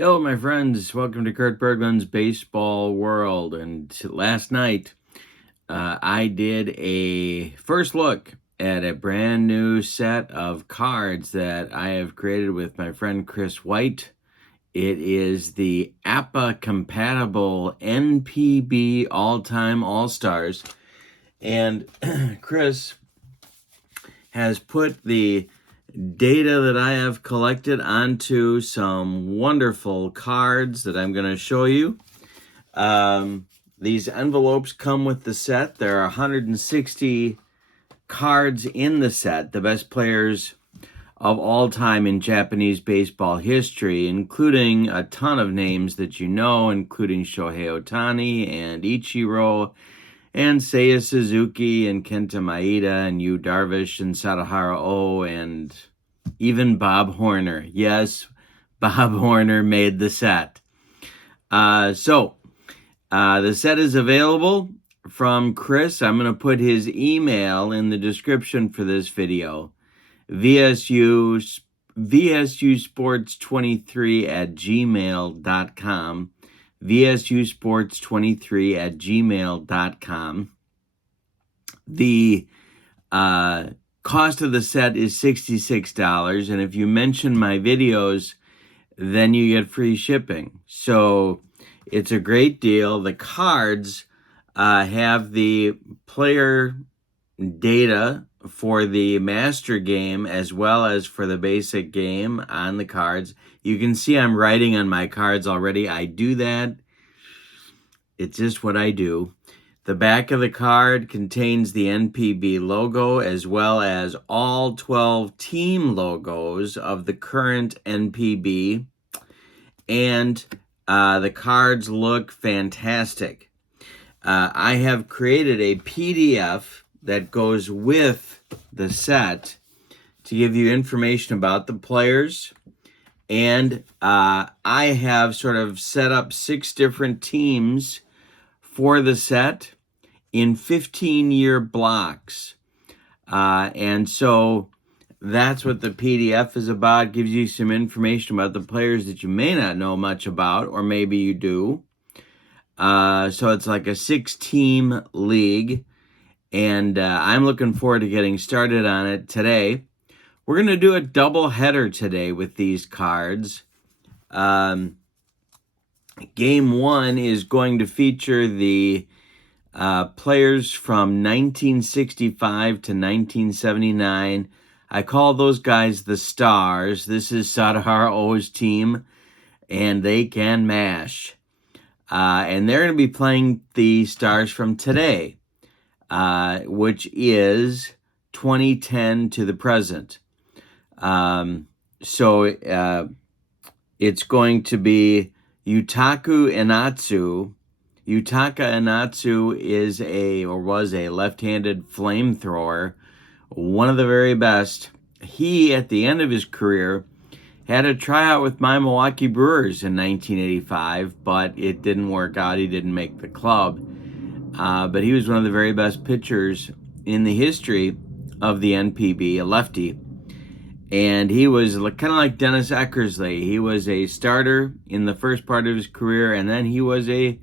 Hello, my friends. Welcome to Kurt Berglund's Baseball World. And last night, I did a first look at a brand new set of cards that I have created with my friend Chris White. It is the APBA-compatible NPB All-Time All-Stars. And Chris has put the data that I have collected onto some wonderful cards that I'm going to show you. These envelopes come with the set. There are 160 cards in the set, the best players of all time in Japanese baseball history, including a ton of names that you know, including Shohei Ohtani and Ichiro and Seiya Suzuki and Kenta Maeda and Yu Darvish and Sadaharu Oh and even Bob Horner. Yes, Bob Horner made the set. The set is available from Chris. I'm going to put his email in the description for this video. VSUsports23@gmail.com. VSUsports23@gmail.com. The cost of the set is $66, and if you mention my videos, then you get free shipping. So it's a great deal. The cards have the player data for the master game as well as for the basic game on the cards. You can see I'm writing on my cards already. I do that. It's just what I do. The back of the card contains the NPB logo as well as all 12 team logos of the current NPB. And the cards look fantastic. I have created a PDF that goes with the set to give you information about the players. And I have sort of set up 6 different teams for the set in 15-year blocks. And so that's what the PDF is about. It gives you some information about the players that you may not know much about, or maybe you do. So it's like a 6-team league, and I'm looking forward to getting started on it today. We're going to do a double header today with these cards. Game 1 is going to feature the players from 1965 to 1979. I call those guys the Stars. This is Sadaharu Oh's team, and they can mash. And they're going to be playing the Stars from today, which is 2010 to the present. It's going to be Yutaka Inatsu. Yutaka Inatsu was a left-handed flamethrower, one of the very best. He, at the end of his career, had a tryout with my Milwaukee Brewers in 1985, but it didn't work out. He didn't make the club. But he was one of the very best pitchers in the history of the NPB, a lefty. And he was kind of like Dennis Eckersley. He was a starter in the first part of his career, and then he was a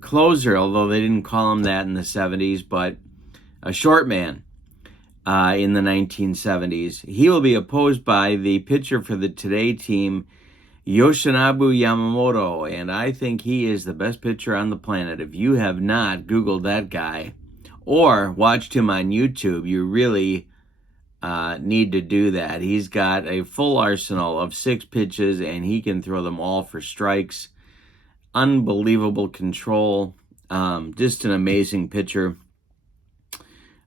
closer, although they didn't call him that in the 70s, but a short man in the 1970s. He will be opposed by the pitcher for the Today team, Yoshinobu Yamamoto, and I think he is the best pitcher on the planet. If you have not Googled that guy or watched him on YouTube, you really need to do that. He's got a full arsenal of 6 pitches, and he can throw them all for strikes. Unbelievable control. Just an amazing pitcher.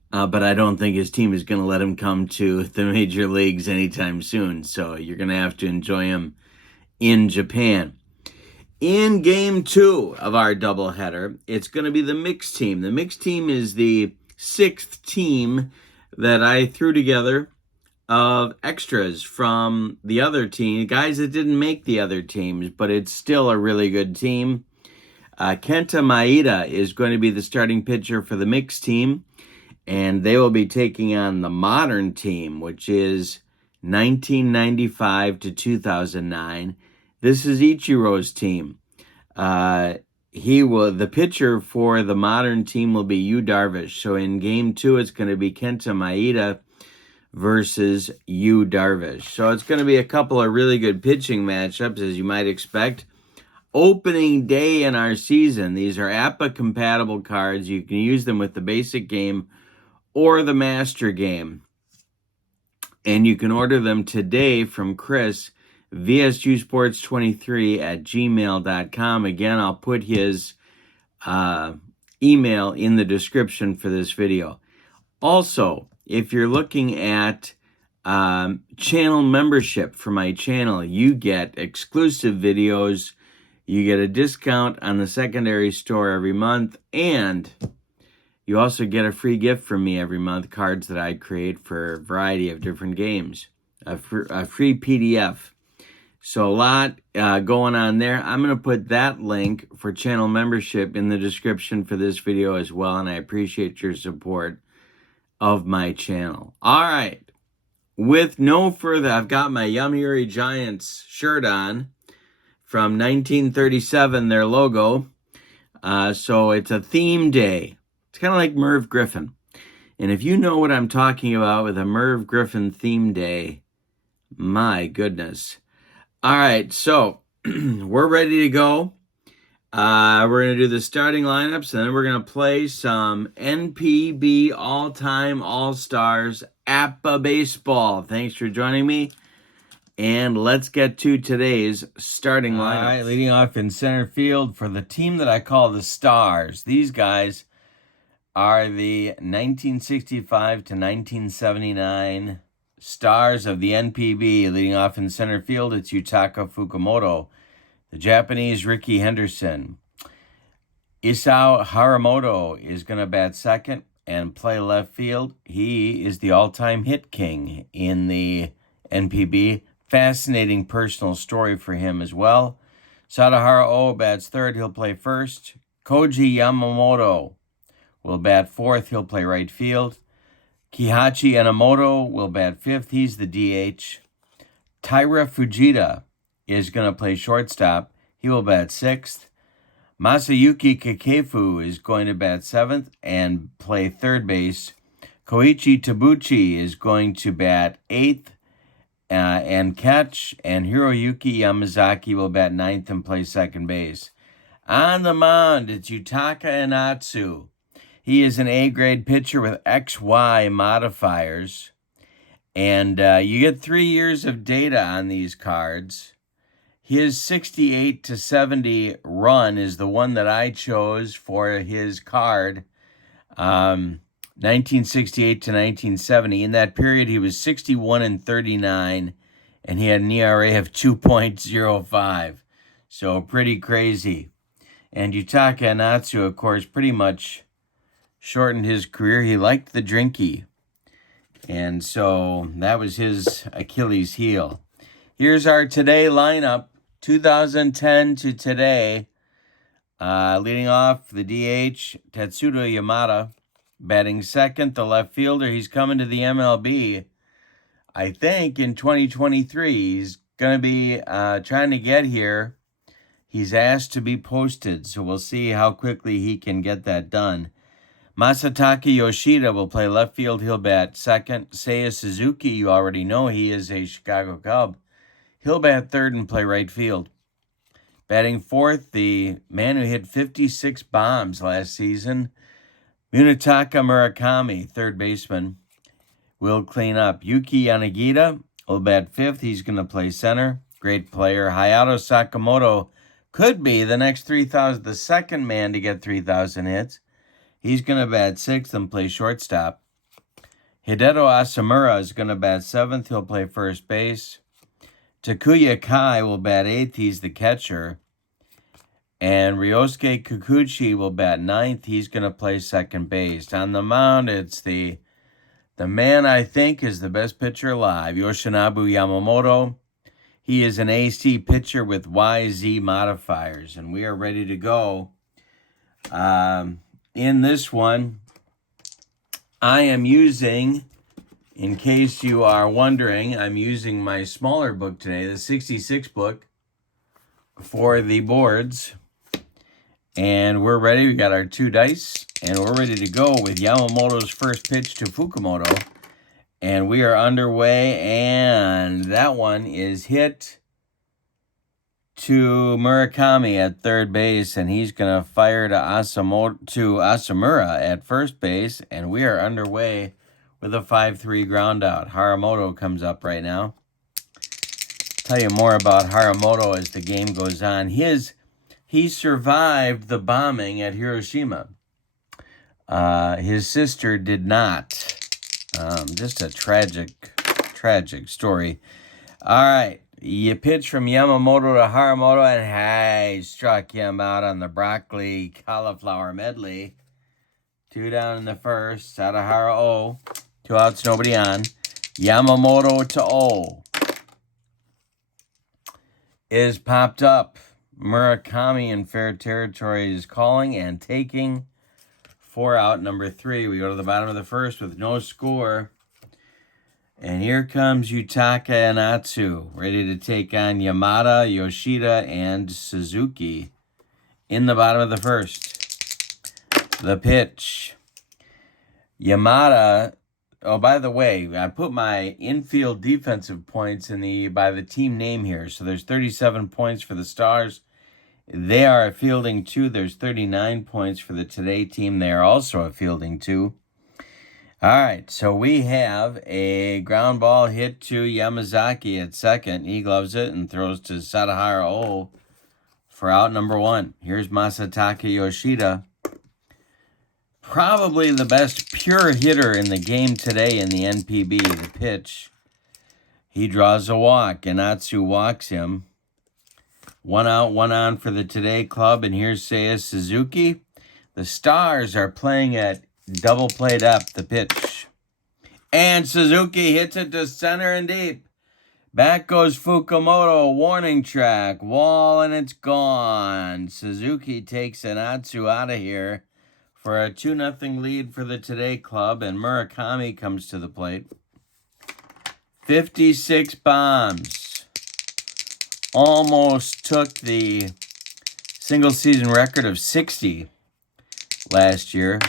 But I don't think his team is going to let him come to the major leagues anytime soon. So you're going to have to enjoy him in Japan. In game 2 of our doubleheader, it's going to be the mixed team. The mixed team is the 6th team that I threw together of extras from the other team, guys that didn't make the other teams, but it's still a really good team. Kenta Maeda is going to be the starting pitcher for the mixed team, and they will be taking on the modern team, which is 1995 to 2009. This is Ichiro's team. The pitcher for the modern team will be Yu Darvish. So in game 2, it's going to be Kenta Maeda versus Yu Darvish. So it's going to be a couple of really good pitching matchups, as you might expect. Opening day in our season. These are APBA-compatible cards. You can use them with the basic game or the master game. And you can order them today from Chris, vsusports23@gmail.com. Again, I'll put his email in the description for this video. Also, if you're looking at channel membership for my channel, you get exclusive videos, you get a discount on the secondary store every month, and you also get a free gift from me every month, cards that I create for a variety of different games, a free PDF. So a lot going on there. I'm going to put that link for channel membership in the description for this video as well, and I appreciate your support of my channel. All right. With no further, I've got my Yomiuri Giants shirt on from 1937, their logo. So it's a theme day. It's kind of like Merv Griffin. And if you know what I'm talking about with a Merv Griffin theme day, my goodness. All right, so we're ready to go. We're going to do the starting lineups, and then we're going to play some NPB All-Time All-Stars APBA Baseball. Thanks for joining me, and let's get to today's starting lineup. All right, leading off in center field for the team that I call the Stars. These guys are the 1965 to 1979 Stars of the NPB. Leading off in center field, it's Yutaka Fukumoto. The Japanese, Ricky Henderson. Isao Haramoto is going to bat second and play left field. He is the all-time hit king in the NPB. Fascinating personal story for him as well. Sadahara O bats third. He'll play first. Koji Yamamoto will bat fourth. He'll play right field. Kihachi Enomoto will bat fifth. He's the DH. Taira Fujita is going to play shortstop. He will bat sixth. Masayuki Kakefu is going to bat seventh and play third base. Koichi Tabuchi is going to bat eighth and catch. And Hiroyuki Yamazaki will bat ninth and play second base. On the mound, it's Yutaka Inatsu. He is an A-grade pitcher with XY modifiers. And you get 3 years of data on these cards. His 68 to 70 run is the one that I chose for his card, 1968 to 1970. In that period, he was 61 and 39, and he had an ERA of 2.05. So pretty crazy. And Yutaka Inatsu, of course, pretty much shortened his career. He liked the drinky, and so that was his Achilles heel. Here's our today lineup. 2010 to today, leading off the DH, Tetsudo Yamada, batting second, the left fielder. He's coming to the MLB, I think, in 2023. He's going to be trying to get here. He's asked to be posted, so we'll see how quickly he can get that done. Masataka Yoshida will play left field. He'll bat second. Seiya Suzuki, you already know he is a Chicago Cub. He'll bat third and play right field. Batting fourth, the man who hit 56 bombs last season, Munetaka Murakami, third baseman, will clean up. Yuki Yanagita will bat fifth. He's going to play center. Great player. Hayato Sakamoto could be the next 3,000, the second man to get 3,000 hits. He's going to bat sixth and play shortstop. Hideto Asamura is going to bat seventh. He'll play first base. Takuya Kai will bat eighth. He's the catcher. And Ryosuke Kikuchi will bat ninth. He's going to play second base. On the mound, it's the man I think is the best pitcher alive, Yoshinobu Yamamoto. He is an AC pitcher with YZ modifiers, and we are ready to go. In this one, I am using, in case you are wondering, I'm using my smaller book today, the 66 book. for the boards. And we're ready. We got our 2 dice, and we're ready to go with Yamamoto's first pitch to Fukumoto. And we are underway, and that one is hit to Murakami at third base, and he's going to fire to Asamura at first base, and we are underway with a 5-3 ground out. Haramoto comes up right now. Tell you more about Haramoto as the game goes on. He survived the bombing at Hiroshima. His sister did not. Just a tragic story. All right. You pitch from Yamamoto to Haramoto, and he struck him out on the broccoli cauliflower medley. 2 down in the first. Sadahara 0. 2 outs, nobody on. Yamamoto to 0. Is popped up. Murakami in fair territory is calling and taking 4 out, number 3. We go to the bottom of the first with no score. And here comes Yutaka and Atsu, ready to take on Yamada, Yoshida, and Suzuki in the bottom of the first. The pitch. Yamada, oh, by the way, I put my infield defensive points by the team name here. So there's 37 points for the Stars. They are a fielding 2. There's 39 points for the Today team. They are also a fielding 2. All right, so we have a ground ball hit to Yamazaki at second. He gloves it and throws to Sadahara for out number 1. Here's Masataka Yoshida. Probably the best pure hitter in the game today in the NPB, the pitch. He draws a walk, and Atsu walks him. 1 out, 1 on for the Today club, and here's Seiya Suzuki. The Stars are playing at double play depth, the pitch. And Suzuki hits it to center and deep. Back goes Fukumoto, warning track, wall, and it's gone. Suzuki takes an Atsu out of here for a 2-0 lead for the Today club, and Murakami comes to the plate. 56 bombs. Almost took the single-season record of 60 last year.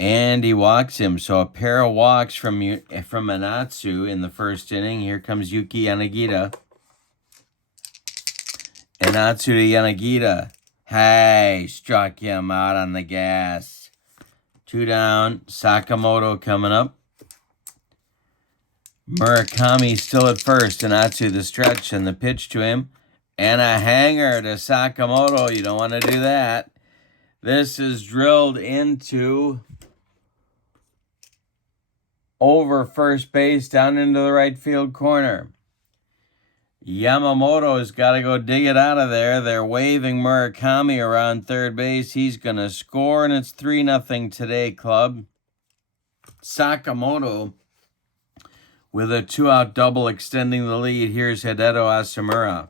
And he walks him. So a pair of walks from Anatsu in the first inning. Here comes Yuki Yanagita. Anatsu to Yanagita. Struck him out on the gas. 2 down. Sakamoto coming up. Murakami still at first. Anatsu the stretch and the pitch to him. And a hanger to Sakamoto. You don't want to do that. This is drilled into over first base, down into the right field corner. Yamamoto's got to go dig it out of there. They're waving Murakami around third base. He's going to score, and it's 3-0 Today club. Sakamoto with a 2-out double extending the lead. Here's Hideto Asamura.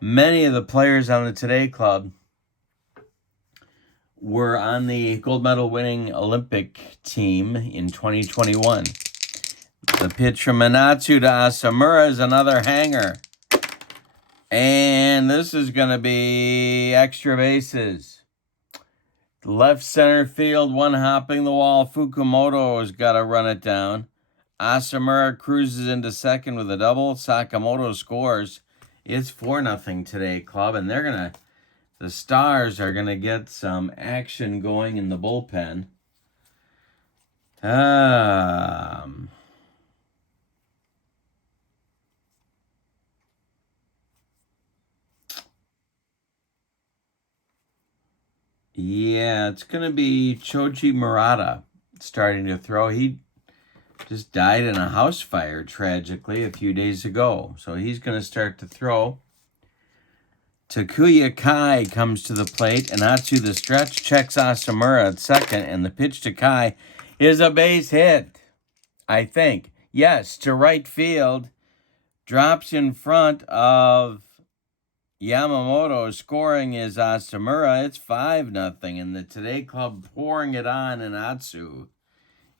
Many of the players on the Today club were on the gold medal winning Olympic team in 2021. The pitch from Anatsu to Asamura is another hanger. And this is going to be extra bases. Left center field, one hopping the wall. Fukumoto has got to run it down. Asamura cruises into second with a double. Sakamoto scores. It's 4-0 Today club, and the Stars are going to get some action going in the bullpen. Yeah, it's going to be Choji Murata starting to throw. He just died in a house fire, tragically, a few days ago. So he's going to start to throw. Takuya Kai comes to the plate, and Atsu the stretch checks Asamura at second, and the pitch to Kai is a base hit, I think. Yes, to right field. Drops in front of Yamamoto. Scoring is Asamura. It's 5-0, and the Today club pouring it on in Atsu.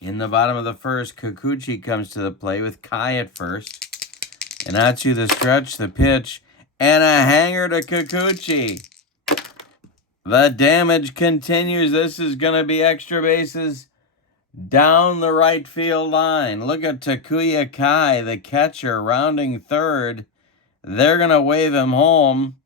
In the bottom of the first, Kikuchi comes to the plate with Kai at first. And Atsu the stretch, the pitch, and a hanger to Kikuchi. The damage continues. This is going to be extra bases down the right field line. Look at Takuya Kai, the catcher, rounding third. They're going to wave him home.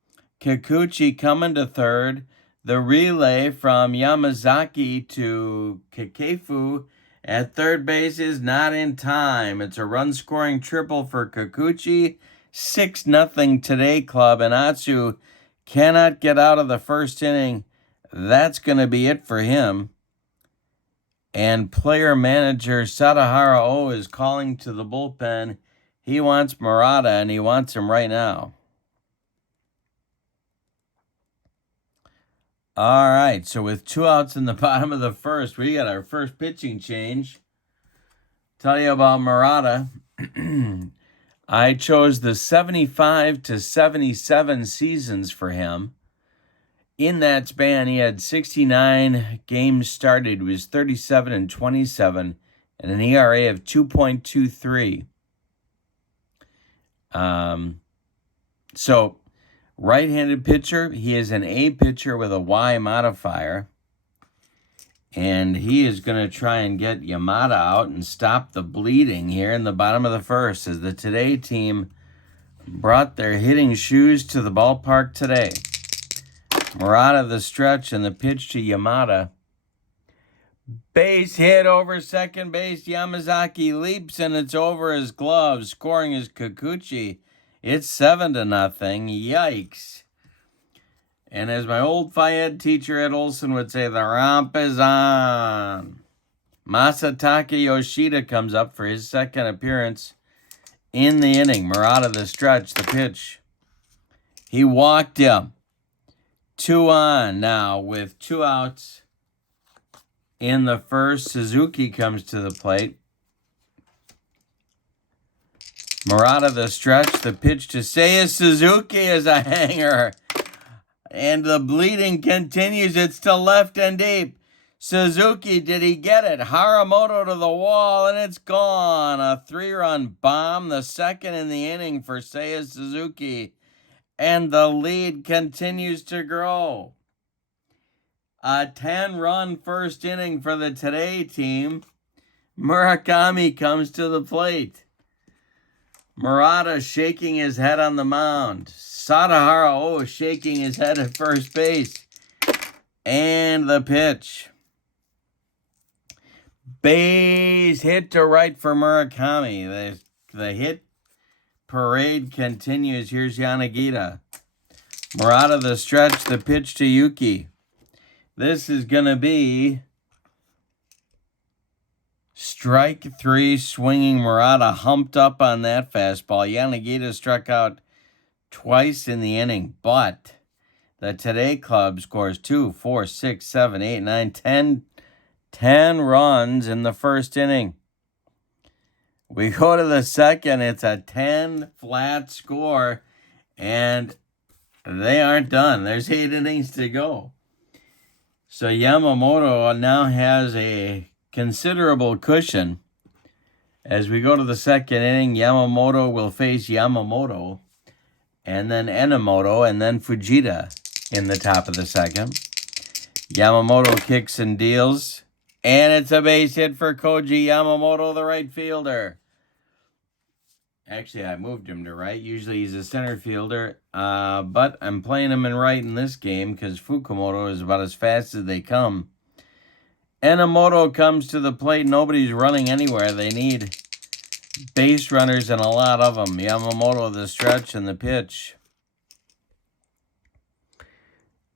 Kikuchi coming to third. The relay from Yamazaki to Kikefu at third base is not in time. It's a run-scoring triple for Kikuchi. 6-0 today, Club. And Atsu cannot get out of the first inning. That's going to be it for him. And player manager Sadahara O is calling to the bullpen. He wants Murata, and he wants him right now. All right, so with 2 outs in the bottom of the first, we got our first pitching change. Tell you about Murata. I chose the 75 to 77 seasons for him. In that span, he had 69 games started. He was 37 and 27, and an ERA of 2.23. So, right-handed pitcher. He is an A pitcher with a Y modifier. And he is going to try and get Yamada out and stop the bleeding here in the bottom of the first, as the Today team brought their hitting shoes to the ballpark today. Murata the stretch and the pitch to Yamada. Base hit over second base. Yamazaki leaps and it's over his glove. Scoring is Kikuchi. It's 7-0. Yikes. And as my old Phi-Ed teacher Ed Olson would say, the romp is on. Masataka Yoshida comes up for his second appearance in the inning. Murata the stretch, the pitch. He walked him. 2 on now with 2 outs in the first. Suzuki comes to the plate. Murata the stretch, the pitch to Seiya Suzuki is a hanger. And the bleeding continues. It's to left and deep. Suzuki, did he get it? Haramoto to the wall, and it's gone. A 3-run bomb, the second in the inning for Seiya Suzuki. And the lead continues to grow. A 10-run first inning for the Today team. Murakami comes to the plate. Murata shaking his head on the mound. Sadahara shaking his head at first base. And the pitch. Base hit to right for Murakami. The hit parade continues. Here's Yanagita. Murata the stretch, the pitch to Yuki. This is going to be strike 3, swinging. Murata humped up on that fastball. Yanagita struck out twice in the inning, but the Today club scores 2, 4, 6, 7, 8, 9, 10 runs in the first inning. We go to the second. It's a 10 flat score, and they aren't done. There's 8 innings to go. So Yamamoto now has a considerable cushion. As we go to the second inning, Yamamoto will face Yamamoto, and then Enomoto, and then Fujita in the top of the second. Yamamoto kicks and deals, and it's a base hit for Koji Yamamoto, the right fielder. Actually, I moved him to right. Usually he's a center fielder, but I'm playing him in right in this game because Fukumoto is about as fast as they come. Enomoto comes to the plate. Nobody's running anywhere. They need base runners and a lot of them. Yamamoto the stretch, and the pitch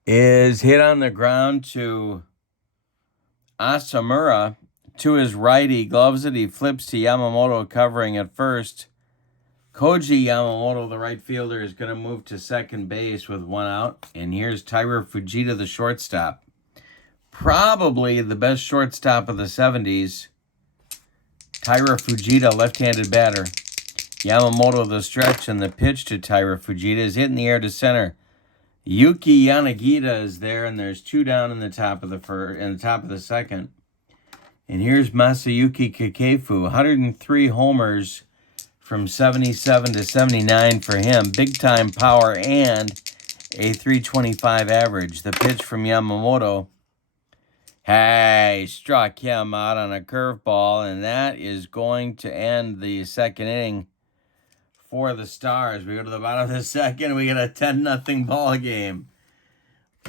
is hit on the ground to Asamura. To his right, he gloves it. He flips to Yamamoto covering at first. Koji Yamamoto, the right fielder, is going to move to second base with 1 out. And here's Taira Fujita, the shortstop. Probably the best shortstop of the 70s. Taira Fujita, left-handed batter. Yamamoto the stretch, and the pitch to Taira Fujita is hit in the air to center. Yuki Yanagita is there, and there's 2 down in the top of the second. And here's Masayuki Kikefu, 103 homers from 77 to 79 for him. Big time power and a 325 average. The pitch from Yamamoto. Hey, struck him out on a curveball, and that is going to end the second inning for the Stars. We go to the bottom of the second. We get a 10-0 ball game.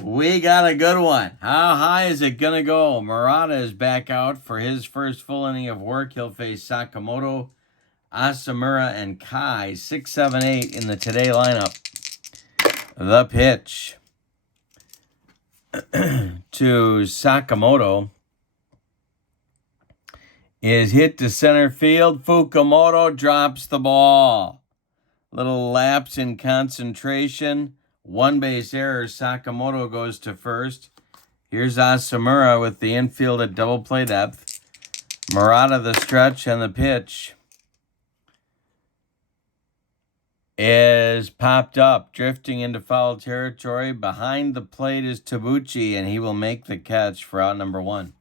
We got a good one. How high is it going to go? Murata is back out for his first full inning of work. He'll face Sakamoto, Asamura, and Kai. 6, 7, 8 in the today lineup. The pitch to Sakamoto is hit to center field. Fukumoto drops the ball. Little lapse in concentration. One base error. Sakamoto goes to first. Here's Asamura with the infield at double play depth. Murata the stretch, and the pitch is popped up, drifting into foul territory. Behind the plate is Tabuchi, and he will make the catch for out number 1.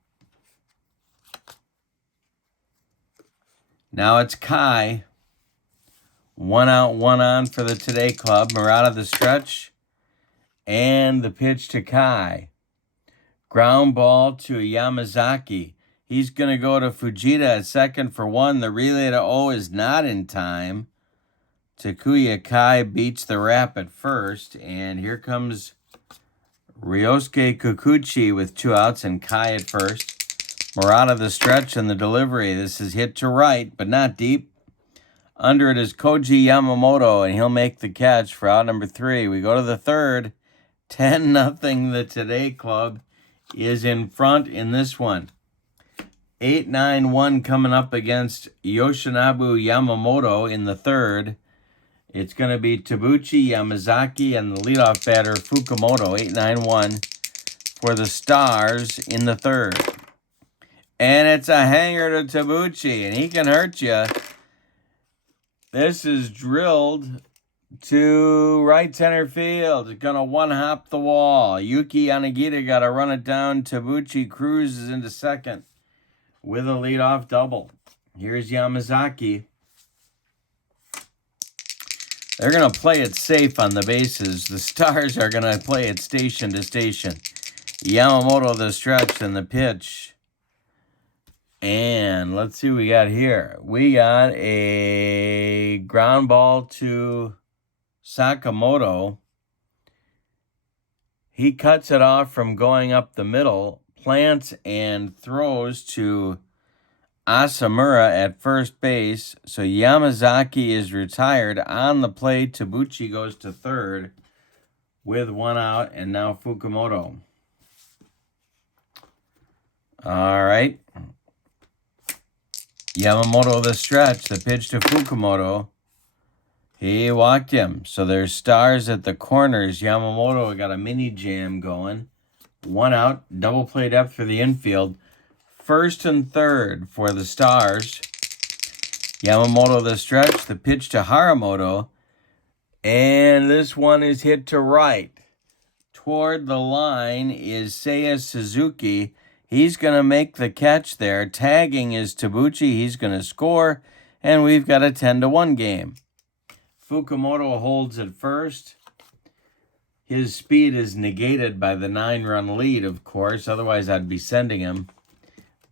Now it's Kai. 1 out, 1 on for the Today Club. Murata the stretch, and the pitch to Kai. Ground ball to Yamazaki. He's going to go to Fujita at second for 1. The relay to O is not in time. Takuya Kai beats the rap at first, and here comes Ryosuke Kikuchi with 2 outs and Kai at first. Murata the stretch and the delivery. This is hit to right, but not deep. Under it is Koji Yamamoto, and he'll make the catch for out number 3. We go to the third. 10-0. The Today Club is in front in this one. 8-9-1 coming up against Yoshinobu Yamamoto in the third. It's going to be Tabuchi, Yamazaki, and the leadoff batter, Fukumoto. 8-9-1 for the Stars in the third. And it's a hanger to Tabuchi, and he can hurt you. This is drilled to right center field. It's going to one-hop the wall. Yuki Yanagita got to run it down. Tabuchi cruises into second with a leadoff double. Here's Yamazaki. They're going to play it safe on the bases. The Stars are going to play it station to station. Yamamoto the stretch and the pitch. And let's see what we got here. We got a ground ball to Sakamoto. He cuts it off from going up the middle, plants and throws to Asamura at first base. So Yamazaki is retired. On the play, Tabuchi goes to third with 1 out, and now Fukumoto. All right. Yamamoto the stretch, the pitch to Fukumoto. He walked him. So there's Stars at the corners. Yamamoto got a mini jam going. 1 out, double play depth for the infield. First and third for the Stars. Yamamoto the stretch, the pitch to Haramoto. And this one is hit to right. Toward the line is Seiya Suzuki. He's going to make the catch there. Tagging is Tabuchi. He's going to score. And we've got a 10-1 game. Fukumoto holds at first. His speed is negated by the 9-run lead, of course. Otherwise, I'd be sending him.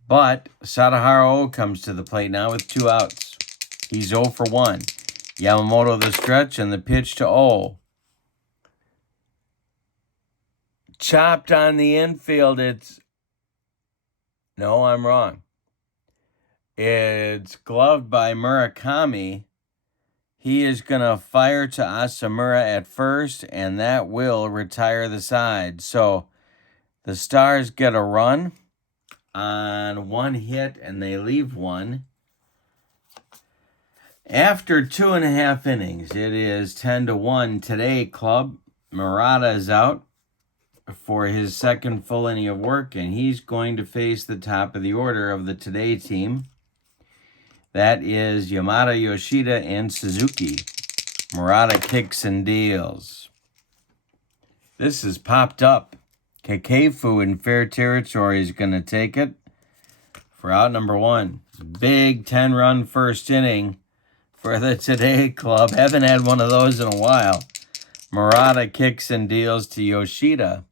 But Sadaharu comes to the plate now with 2 outs. He's 0 for 1. Yamamoto the stretch and the pitch to O. Chopped on the infield. No, I'm wrong. It's gloved by Murakami. He is going to fire to Asamura at first, and that will retire the side. So the Stars get a run on 1 hit, and they leave 1. After 2.5 innings, it is 10-1 Today Club. Murata is out for his second full inning of work, and he's going to face the top of the order of the Today team. That is Yamada, Yoshida, and Suzuki. Murata kicks and deals. This is popped up. Kekefu in fair territory is going to take it for out number 1. Big 10-run first inning for the Today Club. Haven't had one of those in a while. Murata kicks and deals to Yoshida.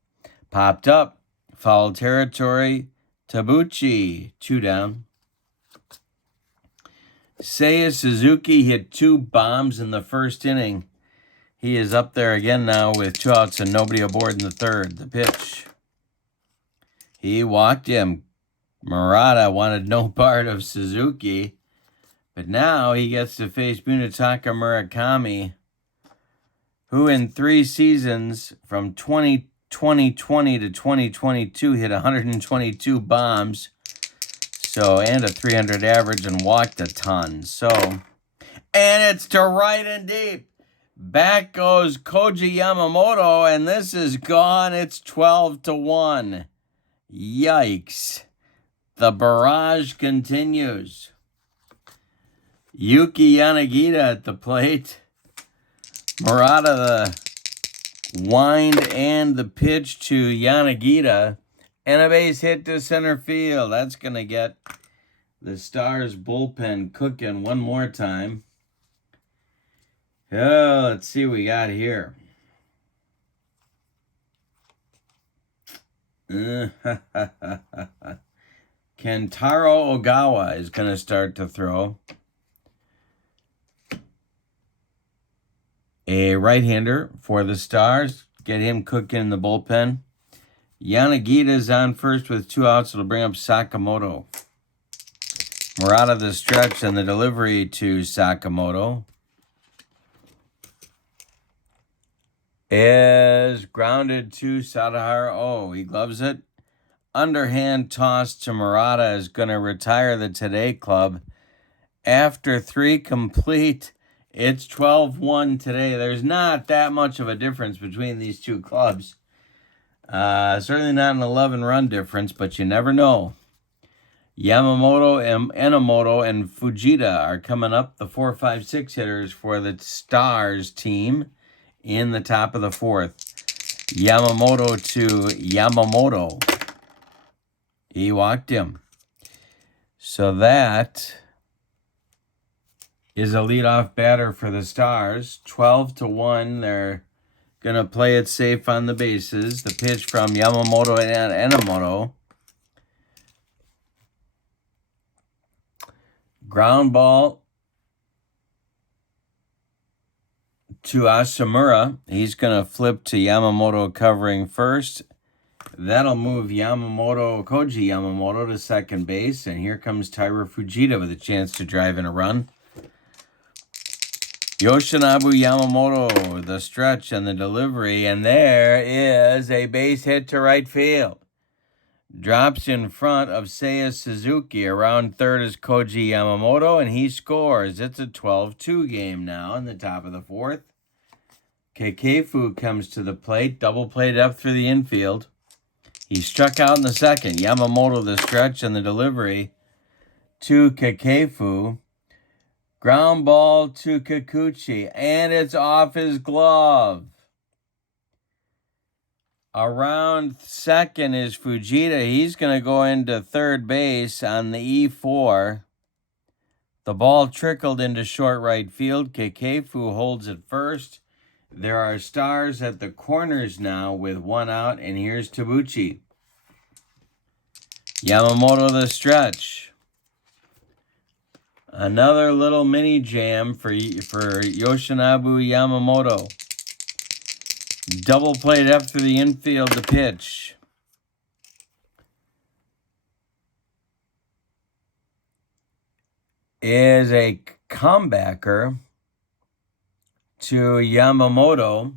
Popped up. Foul territory. Tabuchi. 2 down. Seiya Suzuki hit 2 bombs in the first inning. He is up there again now with 2 outs and nobody aboard in the third. The pitch. He walked him. Murata wanted no part of Suzuki. But now he gets to face Munetaka Murakami, who in 3 seasons from 2020 to 2022 hit 122 bombs. And a 300 average and walked a ton. And it's to right and deep. Back goes Koji Yamamoto, and this is gone. It's 12-1. Yikes. The barrage continues. Yuki Yanagita at the plate. Murata the wind and the pitch to Yanagita. And a base hit to center field. That's going to get the Stars bullpen cooking one more time. Oh, let's see what we got here. Kentaro Ogawa is going to start to throw. A right-hander for the Stars. Get him cooking in the bullpen. Yanagita is on first with 2 outs. It'll bring up Sakamoto. Murata the stretch and the delivery to Sakamoto is grounded to Sadahara. Oh, he gloves it. Underhand toss to Murata is going to retire the Today Club. After 3 complete, it's 12-1 today. There's not that much of a difference between these 2 clubs. Certainly not an 11-run difference, but you never know. Yamamoto, Enomoto, and Fujita are coming up, the 4, 5, 6 hitters for the Stars team in the top of the 4th. Yamamoto to Yamamoto. He walked him. So that is a leadoff batter for the Stars. 12-1. They're going to play it safe on the bases. The pitch from Yamamoto and Enomoto. Ground ball to Asamura. He's going to flip to Yamamoto covering first. That'll move Koji Yamamoto to second base. And here comes Taira Fujita with a chance to drive in a run. Yoshinobu Yamamoto, the stretch and the delivery. And there is a base hit to right field. Drops in front of Seiya Suzuki. Around third is Koji Yamamoto, and he scores. It's a 12-2 game now in the top of the 4th. Kekefu comes to the plate. Double play depth through the infield. He struck out in the second. Yamamoto the stretch and the delivery to Kekefu. Ground ball to Kikuchi, and it's off his glove. Around second is Fujita. He's going to go into third base on the E4. The ball trickled into short right field. Kekefu holds it first. There are Stars at the corners now with 1 out, and here's Tabuchi. Yamamoto the stretch. Another little mini jam for Yoshinobu Yamamoto. Double played up through the infield to pitch. Is a comebacker to Yamamoto.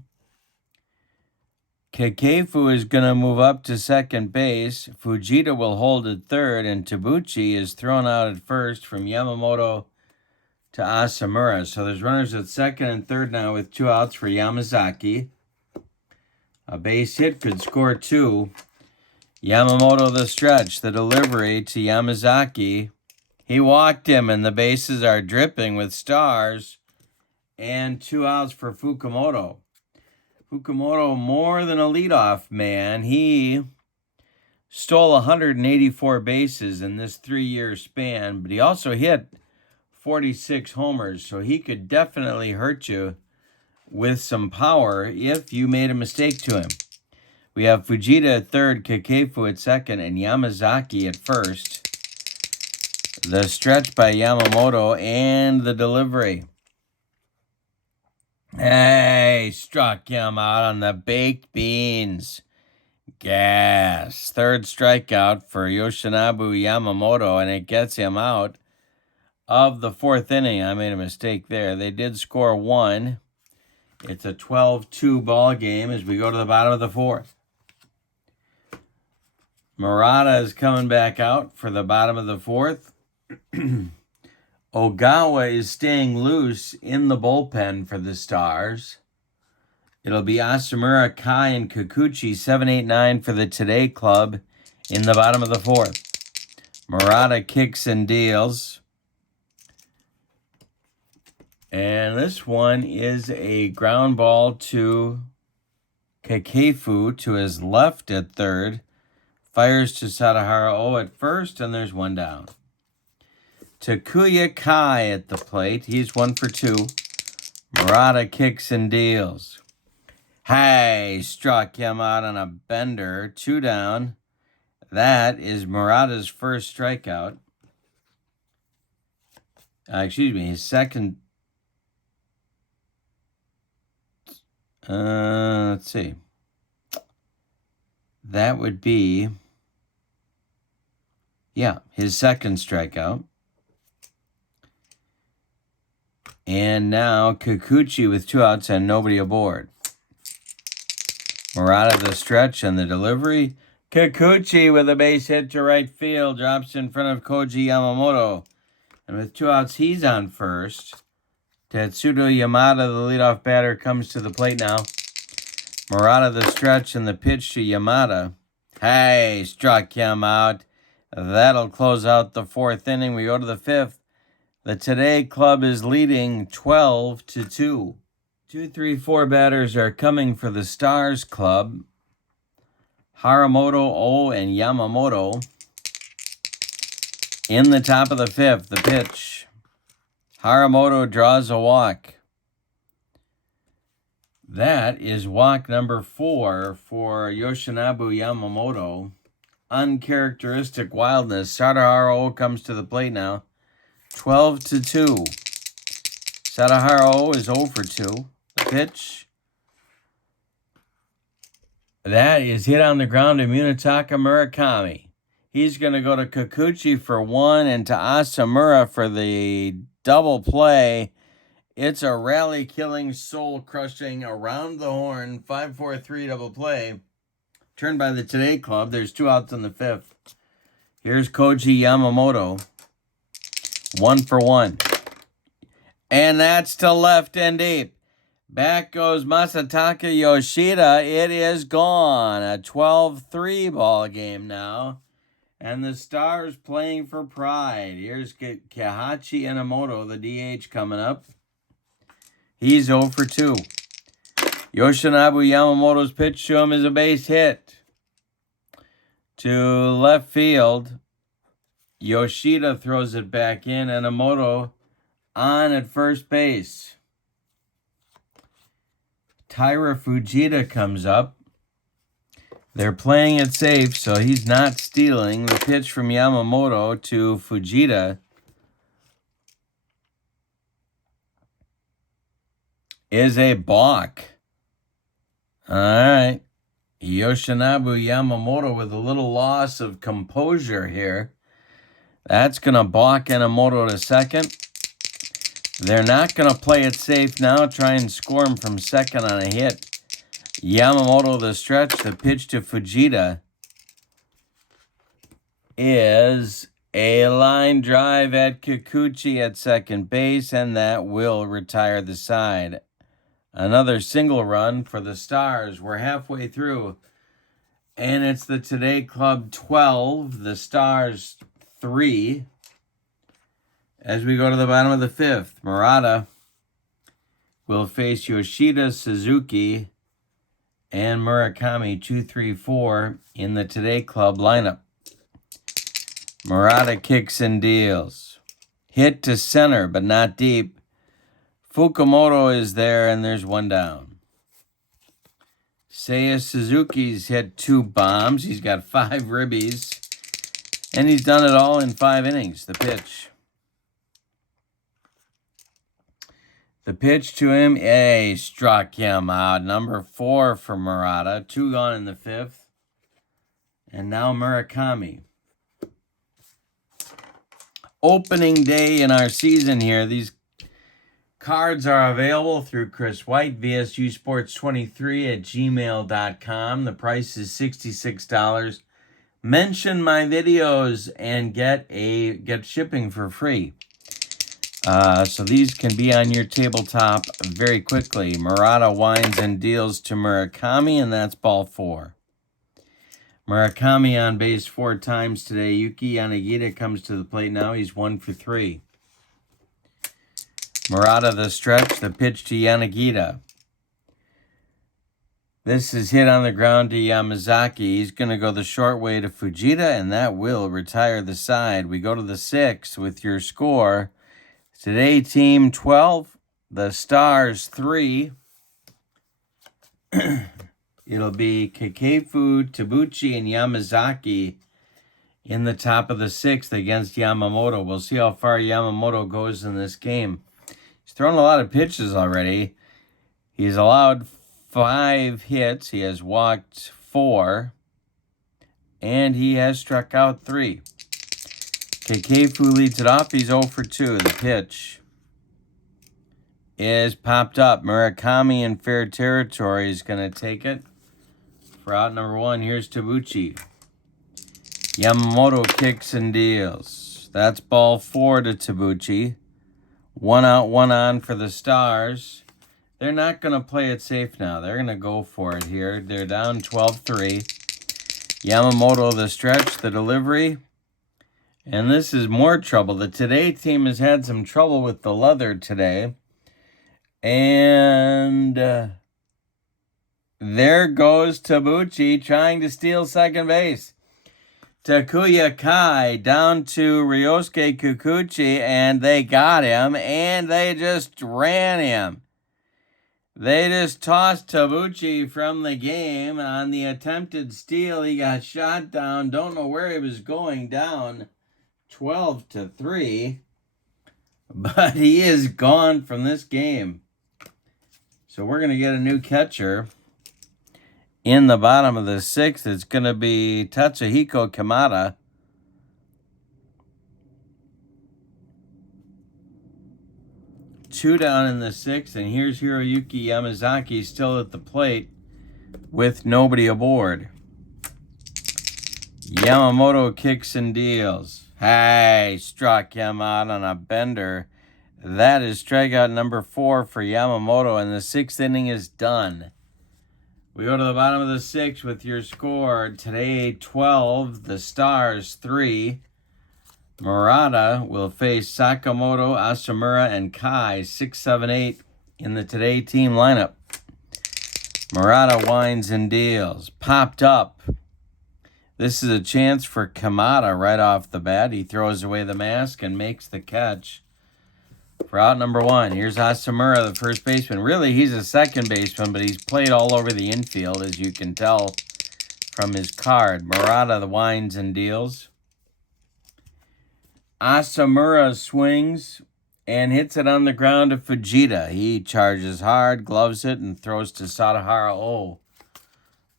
Kekefu is going to move up to second base. Fujita will hold at third, and Tabuchi is thrown out at first from Yamamoto to Asamura. So there's runners at second and third now with 2 outs for Yamazaki. A base hit could score 2. Yamamoto the stretch, the delivery to Yamazaki. He walked him, and the bases are dripping with Stars. And 2 outs for Fukumoto. Fukumoto, more than a leadoff man. He stole 184 bases in this 3-year span, but he also hit 46 homers, so he could definitely hurt you with some power if you made a mistake to him. We have Fujita at third, Kakefu at second, and Yamazaki at first. The stretch by Yamamoto and the delivery. Hey, struck him out on the baked beans. Gas. Third strikeout for Yoshinobu Yamamoto, and it gets him out of the fourth inning. I made a mistake there. They did score one. It's a 12-2 ball game as we go to the bottom of the fourth. Murata is coming back out for the bottom of the fourth. Ogawa is staying loose in the bullpen for the Stars. It'll be Asamura, Kai, and Kikuchi, 7, 8, 9 for the Today Club in the bottom of the fourth. Murata kicks and deals. And this one is a ground ball to Kakefu to his left at third. Fires to Sadahara O at first, and there's one down. Takuya Kai at the plate. He's 1 for 2. Murata kicks and deals. Hey, struck him out on a bender. 2 down. That is Murata's first strikeout. His second. Let's see. That would be, his second strikeout. And now Kikuchi with 2 outs and nobody aboard. Murata the stretch and the delivery. Kikuchi with a base hit to right field. Drops in front of Koji Yamamoto. And with 2 outs, he's on first. Tetsudo Yamada, the leadoff batter, comes to the plate now. Murata the stretch and the pitch to Yamada. Hey, struck him out. That'll close out the fourth inning. We go to the fifth. The Today Club is leading 12-2. 2, 3, 4 batters are coming for the Stars Club. Haramoto, O, and Yamamoto. In the top of the fifth, the pitch. Haramoto draws a walk. That is walk number 4 for Yoshinobu Yamamoto. Uncharacteristic wildness. Sadahara O comes to the plate now. 12-2. Sadahara O is 0 for 2. The pitch. That is hit on the ground to Munetaka Murakami. He's going to go to Kikuchi for 1 and to Asamura for the double play. It's a rally-killing, soul-crushing, around-the-horn 5-4-3 double play. Turned by the Today Club. There's 2 outs in the fifth. Here's Koji Yamamoto. 1 for 1. And that's to left and deep. Back goes Masataka Yoshida. It is gone. A 12-3 ball game now. And the Stars playing for pride. Here's Kahachi Inamoto, the DH, coming up. He's 0 for 2. Yoshinobu Yamamoto's pitch to him is a base hit. To left field. Yoshida throws it back in. Inamoto on at first base. Taira Fujita comes up. They're playing it safe, so he's not stealing. The pitch from Yamamoto to Fujita is a balk. All right. Yoshinobu Yamamoto with a little loss of composure here. That's going to balk Inamoto to second. They're not going to play it safe now. Try and score him from second on a hit. Yamamoto the stretch. The pitch to Fujita is a line drive at Kikuchi at second base, and that will retire the side. Another single run for the Stars. We're halfway through, and it's the Today Club 12, the Stars 3. As we go to the bottom of the fifth, Murata will face Yoshida, Suzuki, and Murakami, 2, 3, 4 in the Today Club lineup. Murata kicks and deals. Hit to center, but not deep. Fukumoto is there, and there's one down. Seiya Suzuki's hit 2 bombs. He's got 5 ribbies. And he's done it all in 5 innings. The pitch. The pitch to him, struck him out. Number 4 for Murata. 2 gone in the 5th. And now Murakami. Opening day in our season here. These cards are available through Chris White, VSUSports23@gmail.com. The price is $66. Mention my videos and get shipping for free. So these can be on your tabletop very quickly. Murata winds and deals to Murakami, and that's ball 4. Murakami on base 4 times today. Yuki Yanagita comes to the plate now. He's 1 for 3. Murata the stretch, the pitch to Yanagita. This is hit on the ground to Yamazaki. He's going to go the short way to Fujita, and that will retire the side. We go to the 6th with your score. Today, team 12, the Stars 3. It'll be Kekefu, Tabuchi, and Yamazaki in the top of the 6th against Yamamoto. We'll see how far Yamamoto goes in this game. He's thrown a lot of pitches already. He's allowed 5 hits. He has walked 4. And he has struck out 3. Kekefu leads it off. He's 0 for 2. The pitch is popped up. Murakami in fair territory is going to take it. For out number 1, here's Tabuchi. Yamamoto kicks and deals. That's ball 4 to Tabuchi. 1 out, 1 on for the Stars. They're not going to play it safe now. They're going to go for it here. They're down 12-3. Yamamoto the stretch, the delivery. And this is more trouble. The Today team has had some trouble with the leather today. And there goes Tabuchi trying to steal second base. Takuya Kai down to Ryosuke Kikuchi, and they got him, and they just ran him. They just tossed Tabuchi from the game on the attempted steal. He got shot down. Don't know where he was going, down 12-3. But he is gone from this game. So we're going to get a new catcher. In the bottom of the 6th, it's going to be Tatsuhiko Kamada. Two down in the 6th, and here's Hiroyuki Yamazaki still at the plate with nobody aboard. Yamamoto kicks and deals. Hey, struck him out on a bender. That is strikeout number 4 for Yamamoto, and the 6th inning is done. We go to the bottom of the 6th with your score. Today, 12, the Stars 3. Murata will face Sakamoto, Asamura, and Kai, 6, 7, 8 in the Today team lineup. Murata winds and deals. Popped up. This is a chance for Kamada right off the bat. He throws away the mask and makes the catch. For out number 1, here's Asamura, the first baseman. Really, he's a second baseman, but he's played all over the infield, as you can tell from his card. Murata the winds and deals. Asamura swings and hits it on the ground to Fujita. He charges hard, gloves it, and throws to Sadahara O.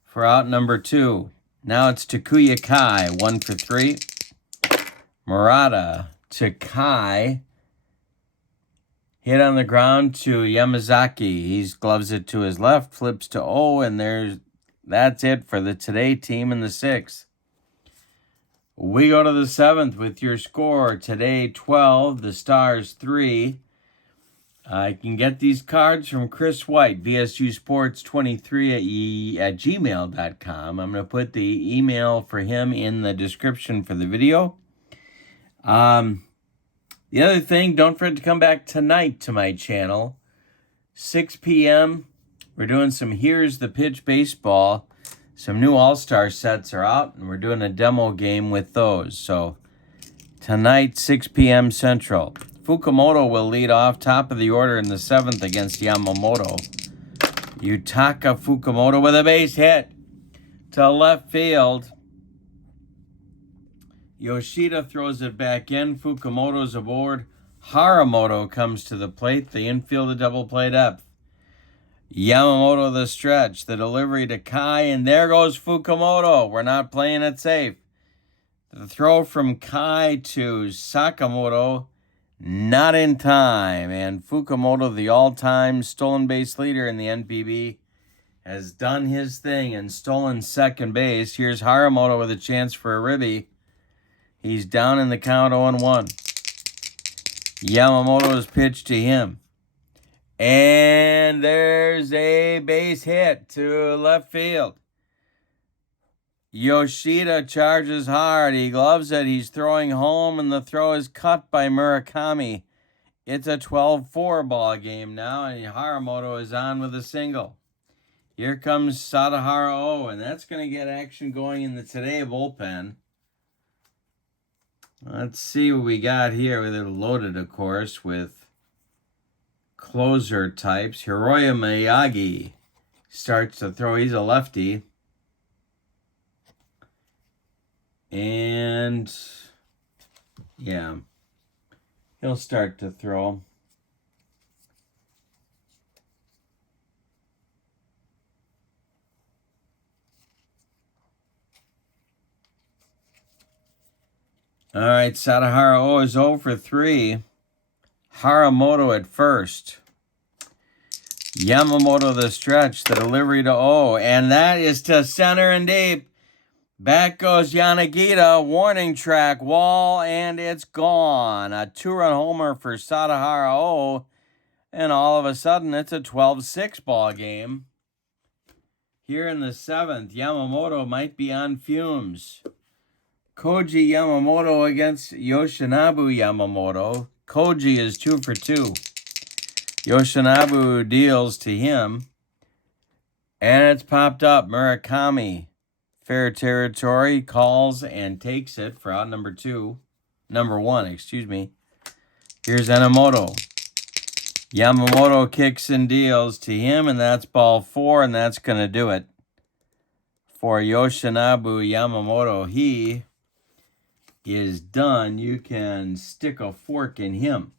For out number 2, now it's Takuya Kai, 1 for 3. Murata to Kai. Hit on the ground to Yamazaki. He gloves it to his left, flips to O, and that's it for the Today team in the 6th. We go to the 7th with your score. Today, 12, the Stars 3. I can get these cards from Chris White, VSUSports23 at gmail.com. I'm going to put the email for him in the description for the video. The other thing, don't forget to come back tonight to my channel. 6 p.m. We're doing some Here's the Pitch baseball. Some new All-Star sets are out, and we're doing a demo game with those. So tonight, 6 p.m. Central. Fukumoto will lead off top of the order in the 7th against Yamamoto. Yutaka Fukumoto with a base hit to left field. Yoshida throws it back in. Fukumoto's aboard. Haramoto comes to the plate. The infield to double play depth. Yamamoto the stretch. The delivery to Kai. And there goes Fukumoto. We're not playing it safe. The throw from Kai to Sakamoto. Not in time. And Fukumoto, the all-time stolen base leader in the NPB, has done his thing and stolen second base. Here's Haramoto with a chance for a ribby. He's down in the count 0-1. Yamamoto's pitch to him. And there's a base hit to left field. Yoshida charges hard. He gloves it. He's throwing home, and the throw is cut by Murakami. It's a 12-4 ball game now, and Haramoto is on with a single. Here comes Sadahara, and that's going to get action going in the today bullpen. Let's see what we got here. They're loaded, of course, with closer types. Hiroya Miyagi starts to throw. He's a lefty. And, yeah, he'll start to throw. All right, Sadahara is 0 for 3. Haramoto at first. Yamamoto the stretch, the delivery to O, and that is to center and deep. Back goes Yanagita, warning track, wall, and it's gone. A 2-run homer for Sadahara, and all of a sudden it's a 12-6 ball game. Here in the 7th, Yamamoto might be on fumes. Koji Yamamoto against Yoshinobu Yamamoto. Koji is 2 for 2. Yoshinobu deals to him. And it's popped up. Murakami, fair territory, calls and takes it for out number 1, excuse me. Here's Enomoto. Yamamoto kicks and deals to him, and that's ball 4, and that's going to do it for Yoshinobu Yamamoto. He is done. You can stick a fork in him.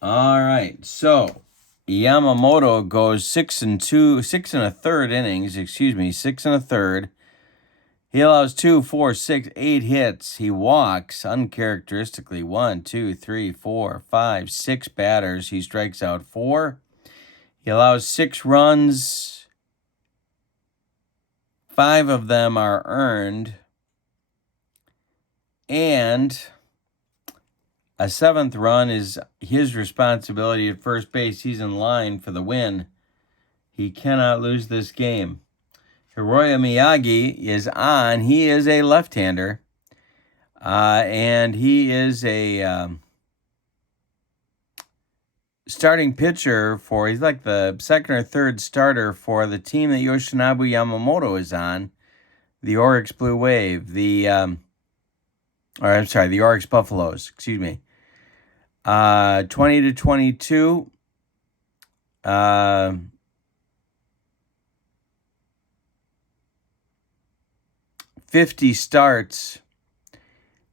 All right, so Yamamoto goes 6 1/3 innings. 6 1/3. He allows 2, 4, 6, 8 hits. He walks uncharacteristically 1, 2, 3, 4, 5, 6 batters. He strikes out 4. He allows 6 runs. 5 of them are earned. And a 7th run is his responsibility at first base. He's in line for the win. He cannot lose this game. Hiroya Miyagi is on. He is a left-hander. And he is a starting pitcher he's like the second or third starter for the team that Yoshinobu Yamamoto is on, the Oryx Blue Wave, the Oryx Buffaloes, 20-22, 50 starts,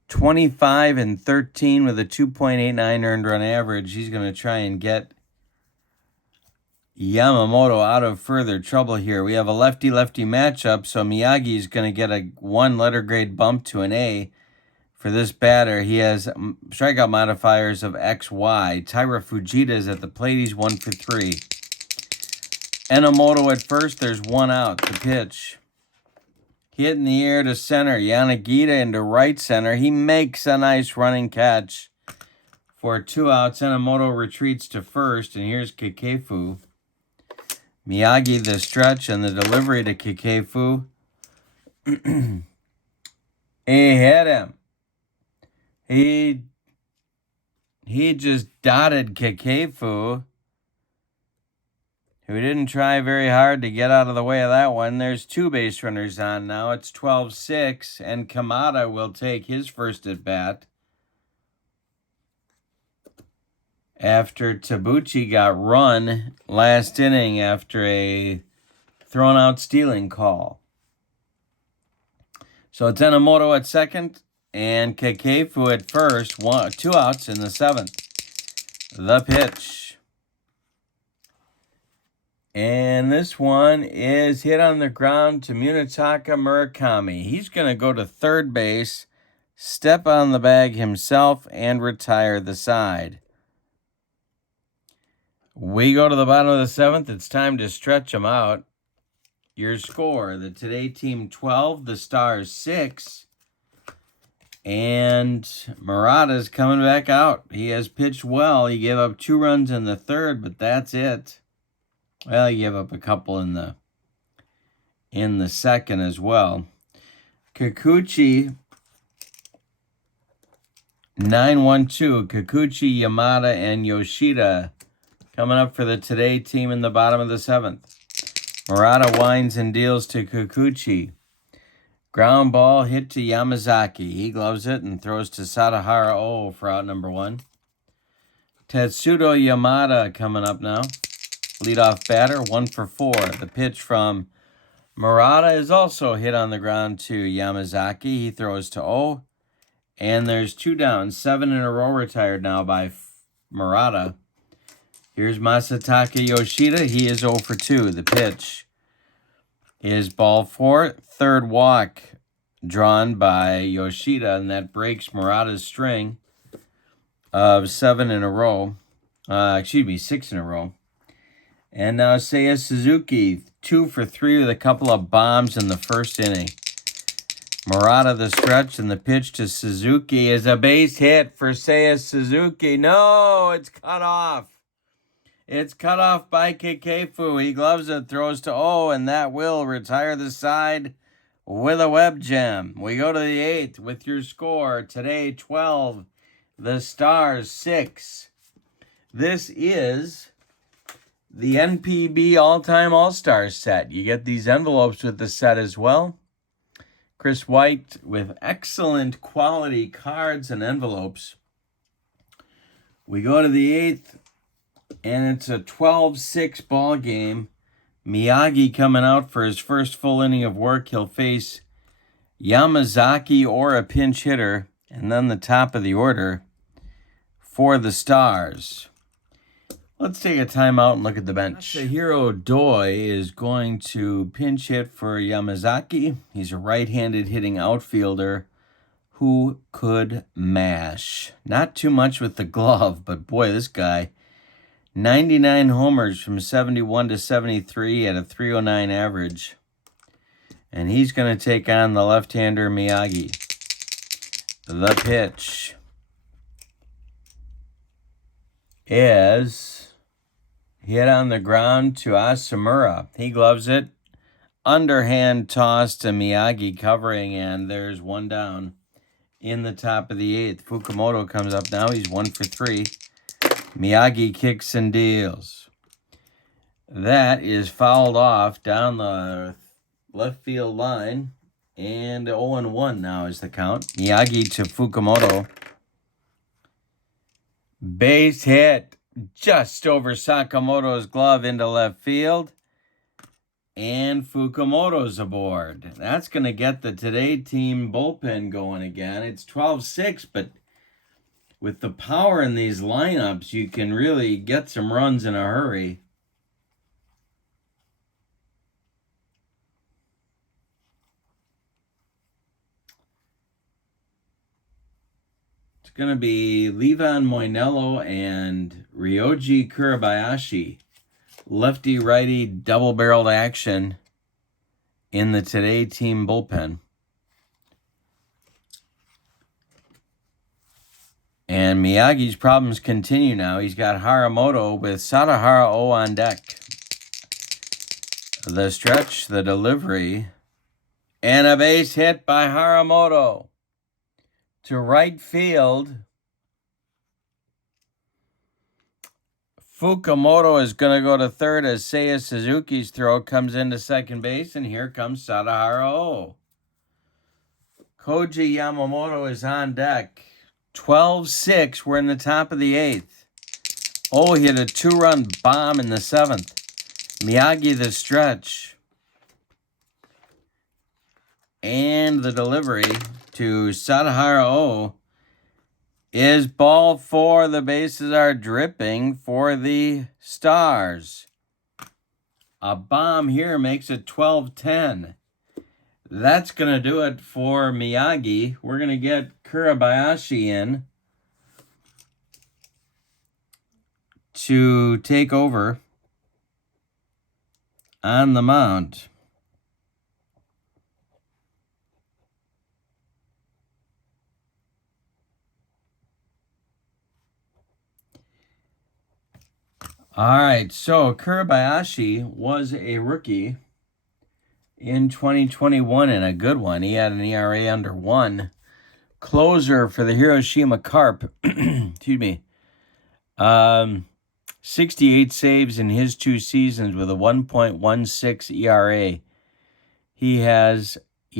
25-13 with a 2.89 earned run average. He's going to try and get Yamamoto out of further trouble here. We have a lefty-lefty matchup, so Miyagi is going to get a 1 letter grade bump to an A for this batter. He has strikeout modifiers of XY. Taira Fujita is at the plate. He's 1 for 3. Enomoto at first. There's 1 out. The pitch. Hit in the air to center. Yanagita into right center. He makes a nice running catch for 2 outs. Enomoto retreats to first, and here's Kikefu. Miyagi the stretch and the delivery to Kikefu. He hit him. He just dotted Kikefu. who didn't try very hard to get out of the way of that one. There's 2 base runners on now. It's 12-6, and Kamada will take his first at bat after Tabuchi got run last inning after a thrown out stealing call. So it's Enomoto at second and Kekefu at first. 2 outs in the 7th. The pitch. And this one is hit on the ground to Munetaka Murakami. He's going to go to third base, step on the bag himself, and retire the side. We go to the bottom of the 7th. It's time to stretch them out. Your score, the Today team 12, the Stars 6. And Murata's coming back out. He has pitched well. He gave up 2 runs in the 3rd, but that's it. Well, he gave up a couple in the 2nd as well. Kikuchi, 9-1-2. Kikuchi, Yamada, and Yoshida coming up for the Today team in the bottom of the 7th. Murata winds and deals to Kikuchi. Ground ball hit to Yamazaki. He gloves it and throws to Sadahara for out number 1. Tetsudo Yamada coming up now. Leadoff batter, 1 for 4. The pitch from Murata is also hit on the ground to Yamazaki. He throws to 0. And there's 2 down. 7 in a row retired now by Murata. Here's Masataka Yoshida. He is 0 for 2. The pitch is ball 4. 3rd walk drawn by Yoshida, and that breaks Murata's string of 7 in a row. 6 in a row. And now Seiya Suzuki, 2 for 3 with a couple of bombs in the 1st inning. Murata the stretch, and the pitch to Suzuki is a base hit for Seiya Suzuki. No, it's cut off. It's cut off by Kekefu. He gloves it, throws to 0, and that will retire the side with a web gem. We go to the 8th with your score. Today, 12. The Stars, 6. This is the NPB All-Time All-Stars set. You get these envelopes with the set as well. Chris White with excellent quality cards and envelopes. We go to the 8th. And it's a 12-6 ball game. Miyagi coming out for his first full inning of work. He'll face Yamazaki or a pinch hitter. And then the top of the order for the Stars. Let's take a timeout and look at the bench. Masahiro Doi is going to pinch hit for Yamazaki. He's a right-handed hitting outfielder who could mash. Not too much with the glove, but boy, this guy... 99 homers from 71 to 73 at a 309 average. And he's going to take on the left-hander Miyagi. The pitch is hit on the ground to Asamura. He gloves it. Underhand toss to Miyagi covering, and there's 1 down in the top of the 8th. Fukumoto comes up now. He's 1 for 3. Miyagi kicks and deals. That is fouled off down the left field line. And 0-1 now is the count. Miyagi to Fukumoto. Base hit just over Sakamoto's glove into left field. And Fukumoto's aboard. That's going to get the Today team bullpen going again. It's 12-6, but... with the power in these lineups, you can really get some runs in a hurry. It's going to be Levan Moinello and Ryoji Kurabayashi. Lefty-righty double-barreled action in the Today team bullpen. And Miyagi's problems continue now. He's got Haramoto with Sadahara on deck. The stretch, the delivery, and a base hit by Haramoto to right field. Fukumoto is going to go to third as Seiya Suzuki's throw comes into second base, and here comes Sadahara O. Koji Yamamoto is on deck. 12-6. We're in the top of the 8th. Oh, hit a 2-run bomb in the 7th. Miyagi the stretch. And the delivery to Sadahara O is ball 4. The bases are dripping for the Stars. A bomb here makes it 12-10. That's going to do it for Miyagi. We're going to get Kurabayashi in to take over on the mound. All right, so Kurabayashi was a rookie in 2021 and a good one. He had an ERA under 1. Closer for the Hiroshima Carp. Excuse me. 68 saves in his 2 seasons with a 1.16 ERA. He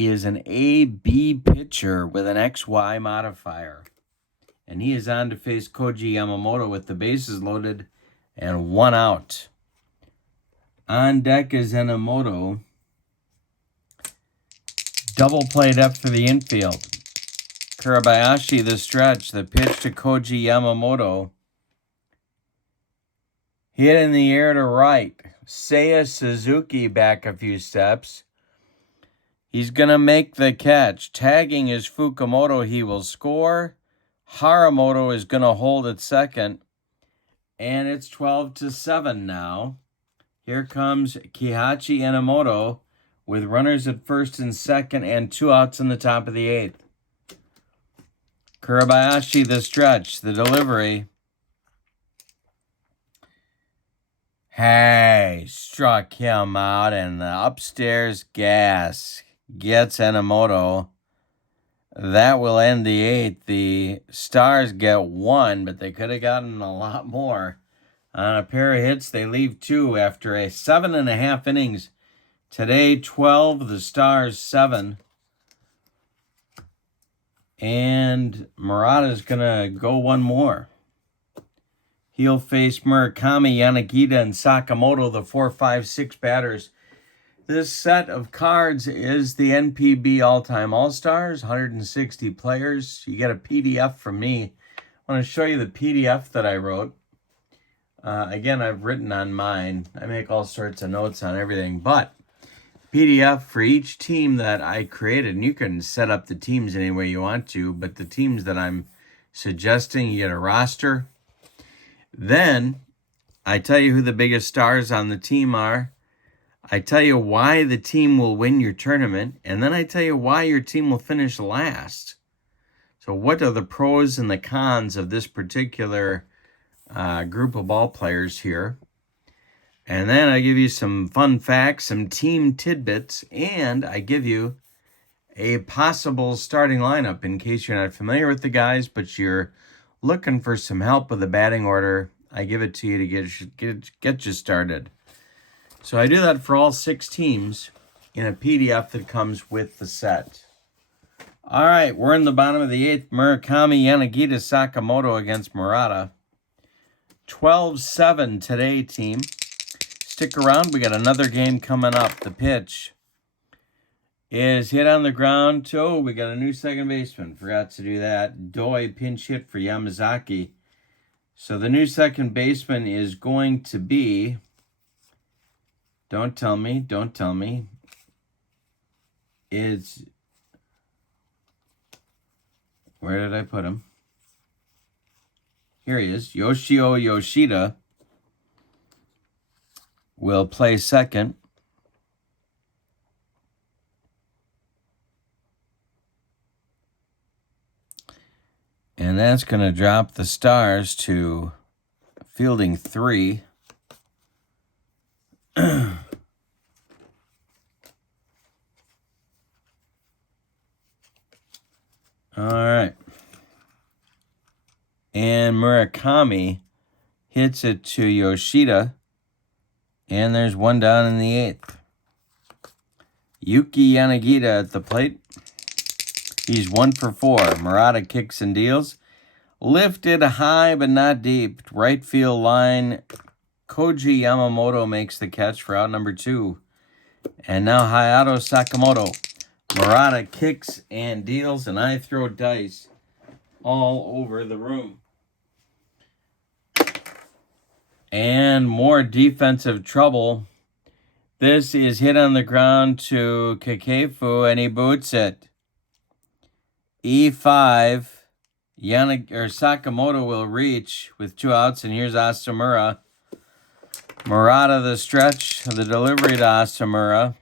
is an AB pitcher with an XY modifier. And he is on to face Koji Yamamoto with the bases loaded and 1 out. On deck is Enomoto. Double play depth for the infield. Kurabayashi the stretch. The pitch to Koji Yamamoto. Hit in the air to right. Seiya Suzuki back a few steps. He's going to make the catch. Tagging is Fukumoto. He will score. Haramoto is going to hold at second. And it's 12-7 now. Here comes Kihachi Enomoto with runners at first and second and 2 outs in the top of the 8th. Kurabayashi the stretch. The delivery. Hey, struck him out, and the upstairs gas gets Enomoto. That will end the 8th. The Stars get 1, but they could have gotten a lot more. On a pair of hits, they leave 2 after a 7.5 innings. Today, 12, the Stars 7. And Murata's going to go 1 more. He'll face Murakami, Yanagita, and Sakamoto, the 4, 5, 6 batters. This set of cards is the NPB All-Time All-Stars, 160 players. You get a PDF from me. I want to show you the PDF that I wrote. Again, I've written on mine. I make all sorts of notes on everything, but PDF for each team that I created, and you can set up the teams any way you want to, but the teams that I'm suggesting, you get a roster. Then I tell you who the biggest stars on the team are. I tell you why the team will win your tournament, and then I tell you why your team will finish last. So what are the pros and the cons of this particular group of ball players here? And then I give you some fun facts, some team tidbits, and I give you a possible starting lineup in case you're not familiar with the guys, but you're looking for some help with the batting order. I give it to you to get you started. So I do that for all 6 teams in a PDF that comes with the set. All right, we're in the bottom of the 8th. Murakami, Yanagita, Sakamoto against Murata. 12-7 today, team. Stick around. We got another game coming up. The pitch is hit on the ground. Oh, we got a new second baseman. Forgot to do that. Doi pinch hit for Yamazaki. So the new second baseman is going to be... Don't tell me. It's... Where did I put him? Here he is. Yoshio Yoshida will play second. And that's going to drop the Stars to fielding 3. All right. And Murakami, hits it to Yoshida, and there's one down in the 8th. Yuki Yanagita at the plate. He's 1 for 4. Murata kicks and deals. Lifted high but not deep. Right field line. Koji Yamamoto makes the catch for out number 2. And now Hayato Sakamoto. Murata kicks and deals, and I throw dice all over the room. And more defensive trouble. This is hit on the ground to Kakefu, and he boots it. E5. Sakamoto will reach with 2 outs, and here's Asamura. Murata, the stretch, the delivery to Asamura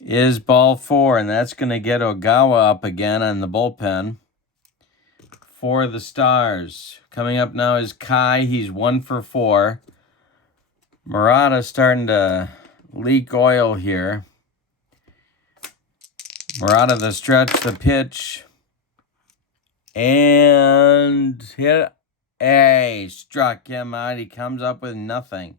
is ball 4, and that's going to get Ogawa up again on the bullpen for the Stars. Coming up now is Kai. He's 1 for 4. Murata starting to leak oil here. Murata, the stretch, the pitch, and hit. Hey, struck him out. He comes up with nothing.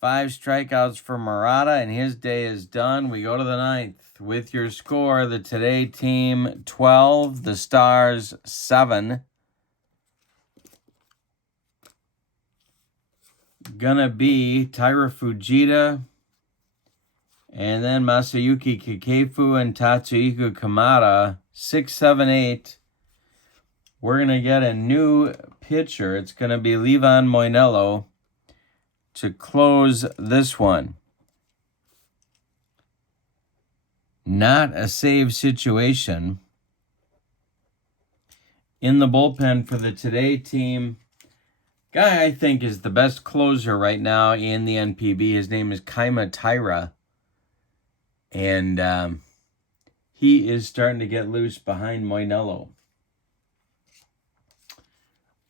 5 strikeouts for Murata, and his day is done. We go to the 9th with your score. The Today team 12, the Stars 7. Gonna be Taira Fujita, and then Masayuki Kakefu and Tatsuhiko Kamada. 6, 7, 8. We're gonna get a new pitcher. It's gonna be Levan Moinello to close this one. Not a save situation. In the bullpen for the Today team, guy I think is the best closer right now in the NPB. His name is Kaima Taira. And he is starting to get loose behind Moinello.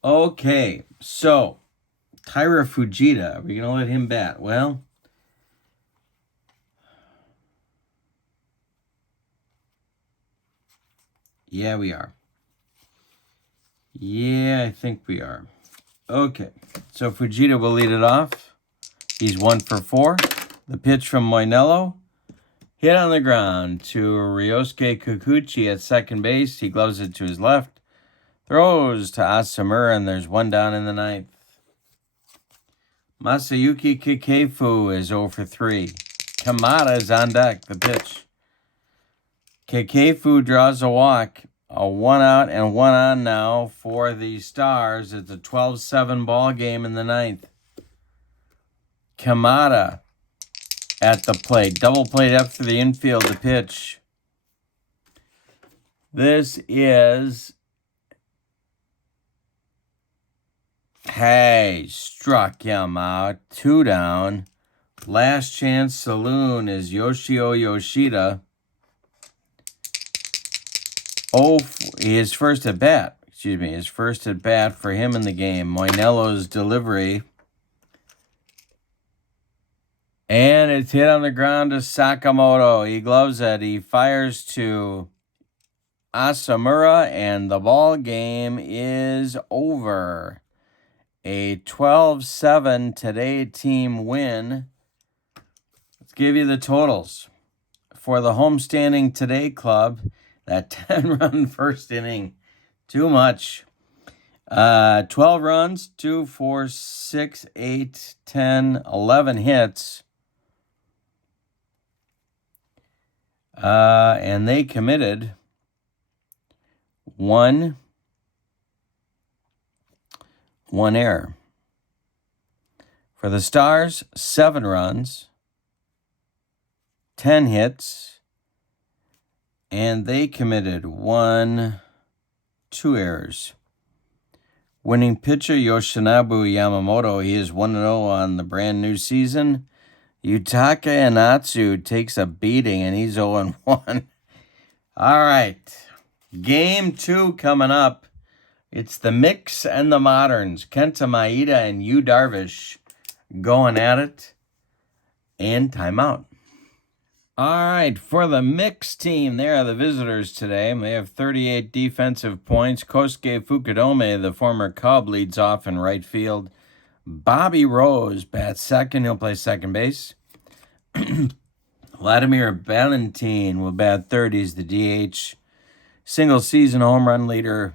Okay, so Taira Fujita, are we going to let him bat? Well, yeah, we are. Yeah, I think we are. Okay, so Fujita will lead it off. He's 1 for 4. The pitch from Moinello. Hit on the ground to Ryosuke Kikuchi at second base. He gloves it to his left. Throws to Asamura, and there's one down in the 9th. Masayuki Kakefu is 0 for 3. Kamada is on deck, the pitch. Kakefu draws a walk. A 1 out and 1 on now for the Stars. It's a 12-7 ball game in the 9th. Kamada at the plate. Double plate up through the infield to pitch. This is... Hey, struck him out. 2 down. Last chance saloon is Yoshio Yoshida. His first at bat. His first at bat for him in the game. Moinello's delivery. And it's hit on the ground to Sakamoto. He gloves it. He fires to Asamura, and the ball game is over. A 12-7 Today team win. Let's give you the totals. For the homestanding Today club, that 10-run first inning, too much. 12 runs, 2, 4, 6, 8, 10, 11 hits. And they committed one error. For the Stars, 7 runs, 10 hits, and they committed 2 errors. Winning pitcher Yoshinobu Yamamoto, he is 1-0 on the brand new season. Yutaka Inatsu takes a beating, and he's 0-1. All right, Game 2 coming up. It's the Mix and the Moderns. Kenta Maeda and Yu Darvish going at it. And timeout. All right, for the mixed team, they are the visitors today. They have 38 defensive points. Kosuke Fukudome, the former Cub, leads off in right field. Bobby Rose bats second. He'll play second base. Vladimir Valentin will bat third. He's the DH. Single season home run leader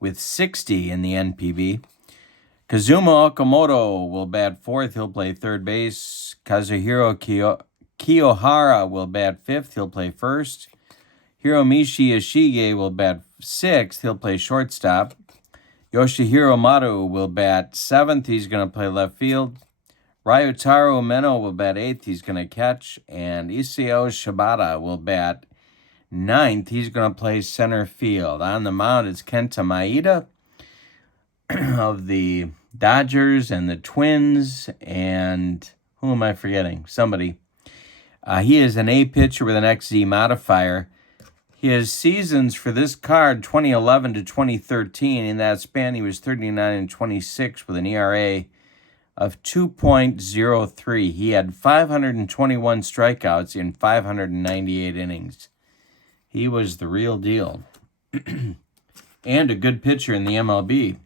with 60 in the NPB. Kazuma Okamoto will bat fourth. He'll play third base. Kazuhiro Kiyohara will bat fifth. He'll play first. Hiromichi Ishige will bat sixth. He'll play shortstop. Yoshihiro Maru will bat seventh. He's going to play left field. Ryutaro Umeno will bat eighth. He's going to catch. And Isao Shibata will bat ninth. He's going to play center field. On the mound, it's Kenta Maeda of the Dodgers and the Twins. And who am I forgetting? Somebody. He is an A pitcher with an XZ modifier. His seasons for this card, 2011 to 2013, in that span he was 39 and 26 with an ERA of 2.03. He had 521 strikeouts in 598 innings. He was the real deal. And a good pitcher in the MLB.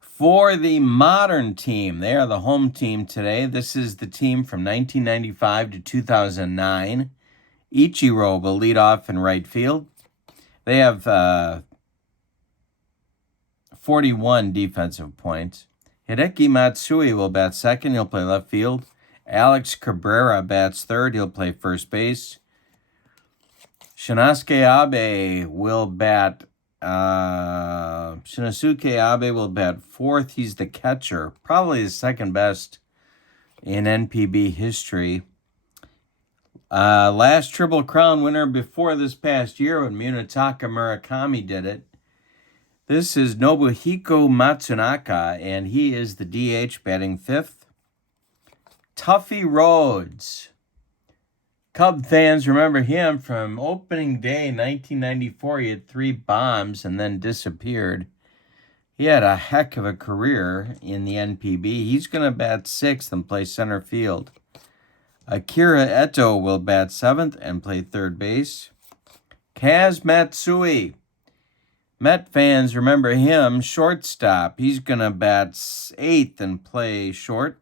For the modern team, they are the home team today. This is the team from 1995 to 2009. Ichiro will lead off in right field. They have 41 defensive points. Hideki Matsui will bat second. He'll play left field. Alex Cabrera bats third. He'll play first base. Shinosuke Abe will bat fourth. He's the catcher, probably the second best in NPB history. Last Triple Crown winner before this past year when Munetaka Murakami did it. This is Nobuhiko Matsunaka, and he is the DH batting fifth. Tuffy Rhodes. Cub fans remember him from opening day 1994. He had 3 bombs and then disappeared. He had a heck of a career in the NPB. He's going to bat sixth and play center field. Akira Eto will bat seventh and play third base. Kaz Matsui. Met fans remember him, shortstop. He's going to bat eighth and play short.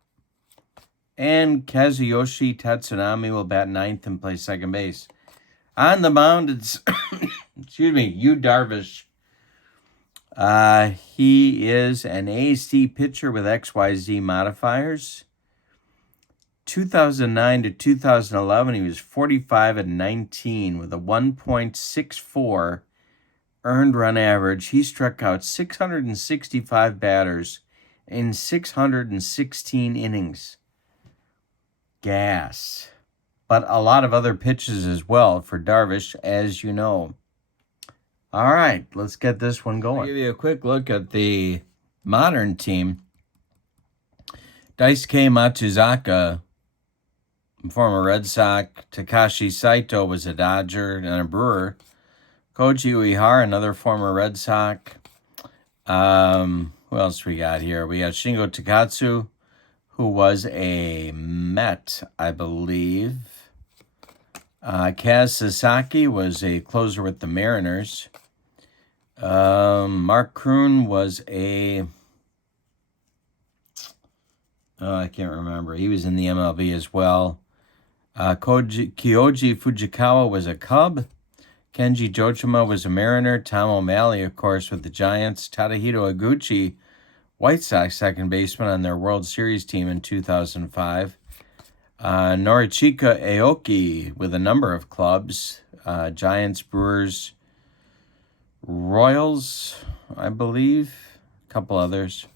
And Kazuyoshi Tatsunami will bat ninth and play second base. On the mound, it's, Yu Darvish. He is an AC pitcher with XYZ modifiers. 2009 to 2011, he was 45 and 19 with a 1.64 earned run average. He struck out 665 batters in 616 innings. Gas. But a lot of other pitches as well for Darvish, as you know. All right, let's get this one going. I'll give you a quick look at the modern team. Daisuke Matsuzaka, former Red Sox. Takashi Saito was a Dodger and a Brewer. Koji Uehara, another former Red Sox. Who else we got here? We got Shingo Takatsu, who was a Met, I believe. Kaz Sasaki was a closer with the Mariners. Mark Kroon was a... I can't remember. He was in the MLB as well. Kyoji Fujikawa was a Cub. Kenji Jochima was a Mariner. Tom O'Malley, of course, with the Giants. Tadahito Iguchi, White Sox second baseman on their World Series team in 2005. Norichika Aoki with a number of clubs. Giants, Brewers, Royals, I believe. A couple others.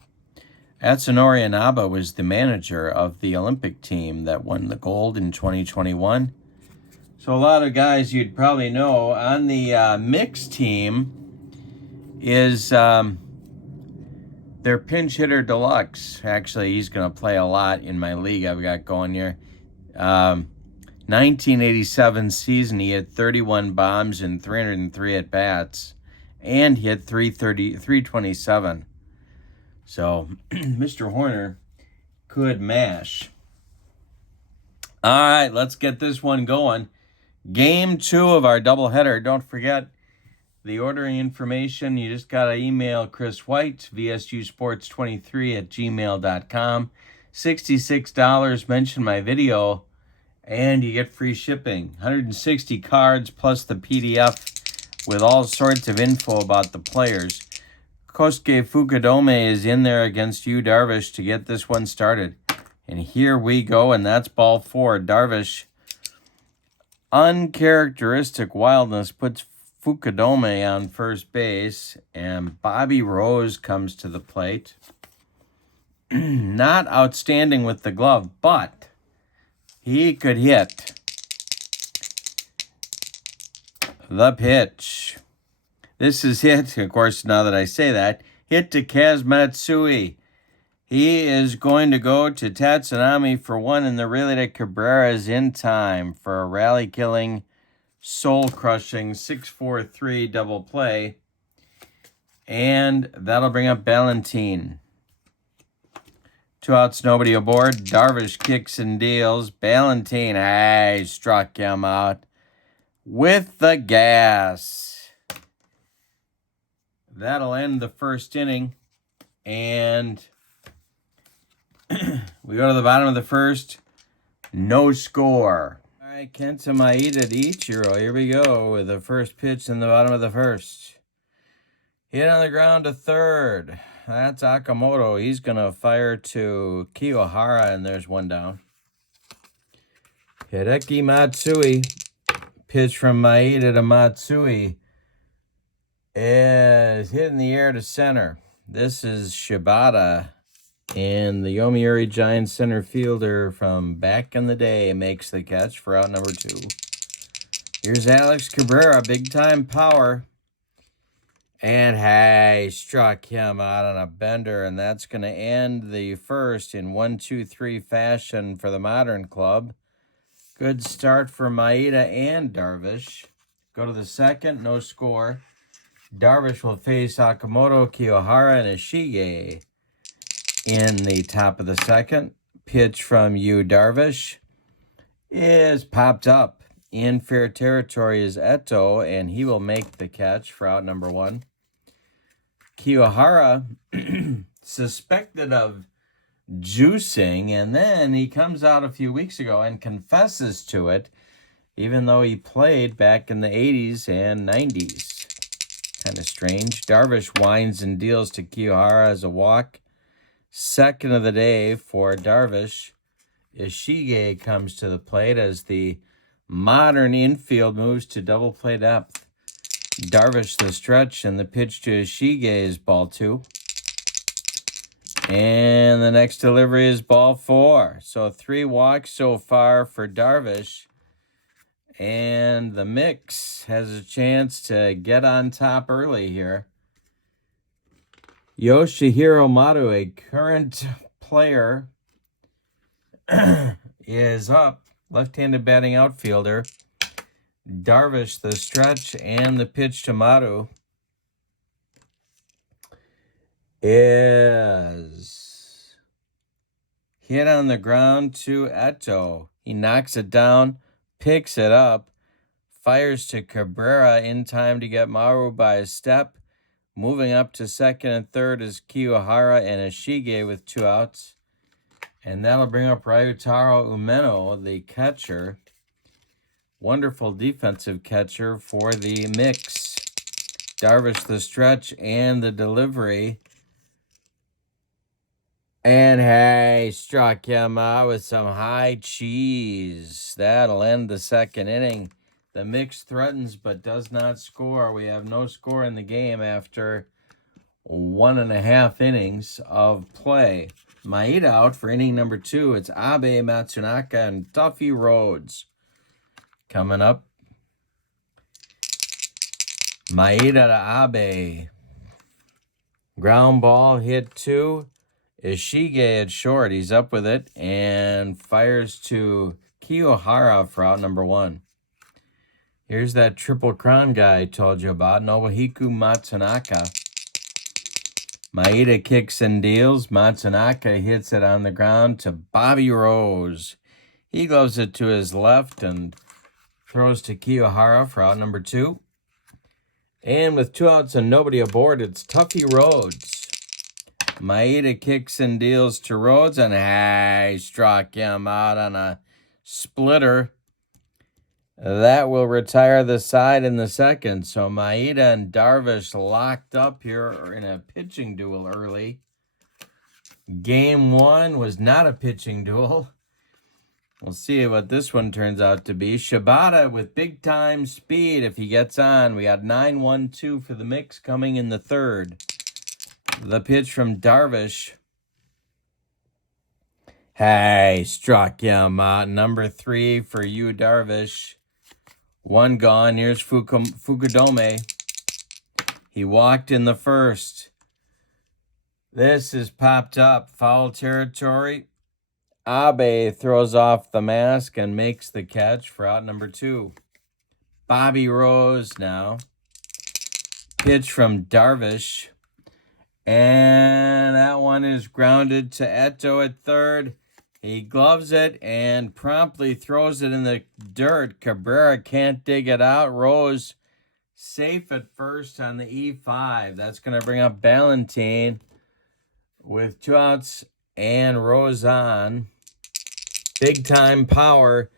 Atsunori Inaba was the manager of the Olympic team that won the gold in 2021. So a lot of guys you'd probably know. On the mixed team is their pinch hitter deluxe. Actually, he's going to play a lot in my league I've got going here. 1987 season, he had 31 bombs and 303 at-bats. And he had 327. So, Mr. Horner could mash. All right, let's get this one going. Game 2 of our doubleheader. Don't forget the ordering information. You just got to email Chris White, vsusports23@gmail.com. $66. Mention my video, and you get free shipping. 160 cards plus the PDF with all sorts of info about the players. Kosuke Fukudome is in there against Yu Darvish to get this one started. And here we go, and that's ball 4. Darvish, uncharacteristic wildness, puts Fukudome on first base, and Bobby Rose comes to the plate. Not outstanding with the glove, but he could hit. The pitch. This is hit, of course, now that I say that, hit to Kaz Matsui. He is going to go to Tatsunami for one, and the relay to Cabrera is in time for a rally-killing, soul-crushing 6-4-3 double play. And that'll bring up Ballantine. 2 outs, nobody aboard. Darvish kicks and deals. Ballantine, struck him out with the gas. That'll end the first inning. And we go to the bottom of the first. No score. All right, Kenta Maeda to Ichiro. Here we go with the first pitch in the bottom of the first. Hit on the ground to third. That's Akamoto. He's going to fire to Kiyohara, and there's one down. Hideki Matsui. Pitch from Maeda to Matsui is hit in the air to center. This is Shibata, and the Yomiuri Giants center fielder from back in the day makes the catch for out number 2. Here's Alex Cabrera, big-time power. And struck him out on a bender, and that's going to end the first in 1-2-3 fashion for the Modern Club. Good start for Maeda and Darvish. Go to the second, no score. Darvish will face Akamoto, Kiyohara, and Ishige in the top of the second. Pitch from Yu Darvish is popped up. In fair territory is Eto, and he will make the catch for out number 1. Kiyohara suspected of juicing, and then he comes out a few weeks ago and confesses to it, even though he played back in the 80s and 90s. Kind of strange. Darvish winds and deals to Kiyohara as a walk. Second of the day for Darvish. Ishige comes to the plate as the Modern infield moves to double play depth. Darvish the stretch, and the pitch to Ishige is ball 2. And the next delivery is ball 4. So 3 walks so far for Darvish. And the mix has a chance to get on top early here. Yoshihiro Maru, a current player, is up. Left-handed batting outfielder. Darvish the stretch, and the pitch to Maru is hit on the ground to Eto. He knocks it down, picks it up, fires to Cabrera in time to get Maru by a step. Moving up to second and third is Kiyohara and Ishige with 2 outs. And that'll bring up Ryutaro Umeno, the catcher. Wonderful defensive catcher for the mix. Darvish the stretch and the delivery. And struck him out with some high cheese. That'll end the second inning. The mix threatens but does not score. We have no score in the game after 1.5 innings of play. Maeda out for inning number 2. It's Abe, Matsunaka, and Duffy Rhodes. Coming up, Maeda to Abe. Ground ball hit 2. Ishige at short. He's up with it and fires to Kiyohara for out number 1. Here's that Triple Crown guy I told you about, Nobuhiko Matsunaka. Maeda kicks and deals. Matsunaka hits it on the ground to Bobby Rose. He gloves it to his left and throws to Kiyohara for out number 2. And with 2 outs and nobody aboard, it's Tuffy Rhodes. Maeda kicks and deals to Rhodes, and he struck him out on a splitter. That will retire the side in the second. So Maeda and Darvish locked up here in a pitching duel early. Game 1 was not a pitching duel. We'll see what this one turns out to be. Shibata with big-time speed if he gets on. We got 9-1-2 for the mix coming in the third. The pitch from Darvish. Hey, struck him out. Number 3 for you, Darvish. 1 gone. Here's Fukudome. He walked in the first. This is popped up. Foul territory. Abe throws off the mask and makes the catch for out number 2. Bobby Rose now. Pitch from Darvish. And that one is grounded to Eto at third. He gloves it and promptly throws it in the dirt. Cabrera can't dig it out. Rose safe at first on the E5. That's going to bring up Ballantine with 2 outs and Rose on. Big time power.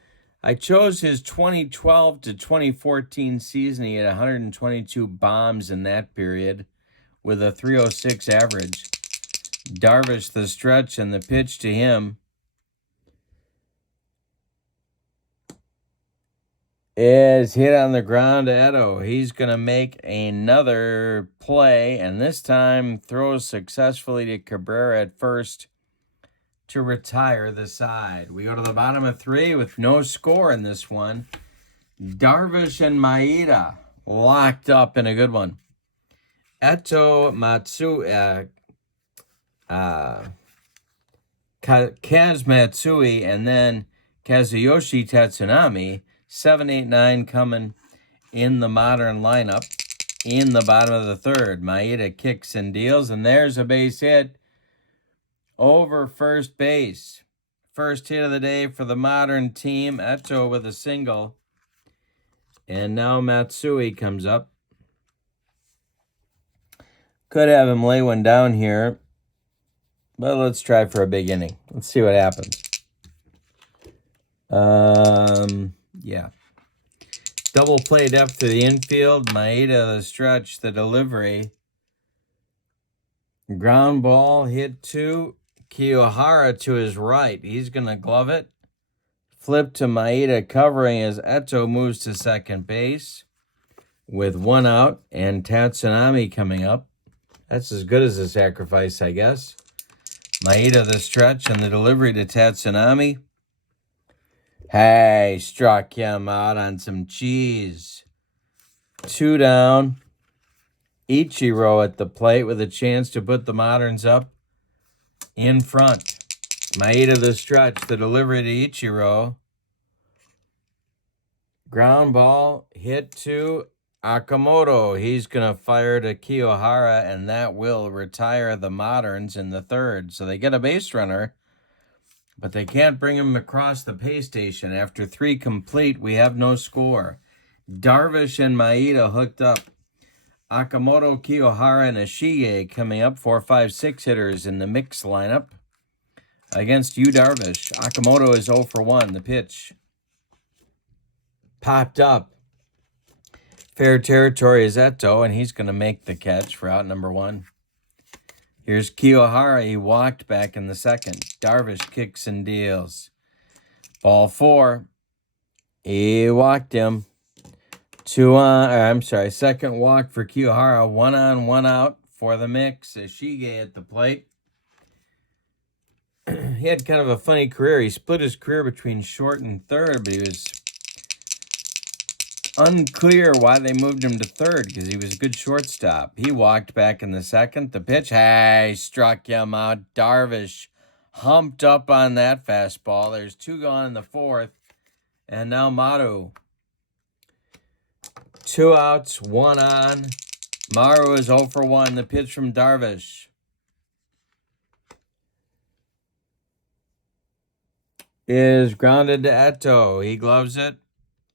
I chose his 2012 to 2014 season. He had 122 bombs in that period with a 306 average. Darvish the stretch and the pitch to him is hit on the ground to Eto. He's going to make another play, and this time throws successfully to Cabrera at first to retire the side. We go to the bottom of 3 with no score in this one. Darvish and Maeda locked up in a good one. Eto, Kaz Matsui, and then Kazuyoshi Tatsunami. 7, 8, 9 coming in the modern lineup in the bottom of the third. Maeda kicks and deals, and there's a base hit over first base. First hit of the day for the modern team. Eto with a single. And now Matsui comes up. Could have him lay one down here, but let's try for a big inning. Let's see what happens. Yeah. Double play depth to the infield. Maeda the stretch, the delivery. Ground ball hit to Kiyohara to his right. He's going to glove it. Flip to Maeda covering as Eto moves to second base with 1 out and Tatsunami coming up. That's as good as a sacrifice, I guess. Maeda the stretch and the delivery to Tatsunami. Hey, struck him out on some cheese. 2 down. Ichiro at the plate with a chance to put the Moderns up in front. Maeda the stretch, the delivery to Ichiro. Ground ball hit to Akamoto. He's going to fire to Kiyohara, and that will retire the Moderns in the third. So they get a base runner, but they can't bring him across the pay station. After 3 complete, we have no score. Darvish and Maeda hooked up. Akamoto, Kiyohara, and Ishige coming up. 4, 5, 6 hitters in the mix lineup against you, Darvish. Akamoto is 0 for 1. The pitch popped up. Fair territory is Eto, and he's going to make the catch for out number 1. Here's Kiyohara. He walked back in the second. Darvish kicks and deals. Ball 4. He walked him. Second walk for Kiyohara. 1 on, 1 out for the mix. Ishige at the plate. He had kind of a funny career. He split his career between short and third, but he was unclear why they moved him to third because he was a good shortstop. He walked back in the second. The pitch, struck him out. Darvish humped up on that fastball. There's 2 gone in the fourth. And now Maru. 2 outs, 1 on. Maru is 0 for 1. The pitch from Darvish. is grounded to Eto. He gloves it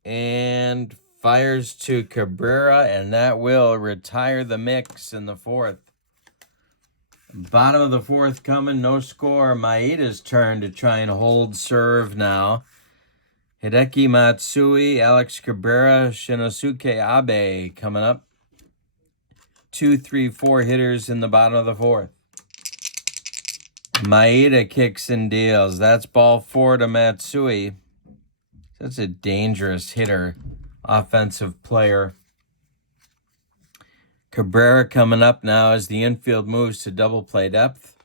and fires to Cabrera, and that will retire the mix in the fourth. Bottom of the fourth coming, no score. Maeda's turn to try and hold serve now. Hideki Matsui, Alex Cabrera, Shinosuke Abe coming up. 2, 3, 4 hitters in the bottom of the fourth. Maeda kicks and deals. That's ball 4 to Matsui. That's a dangerous hitter, offensive player. Cabrera coming up now as the infield moves to double play depth.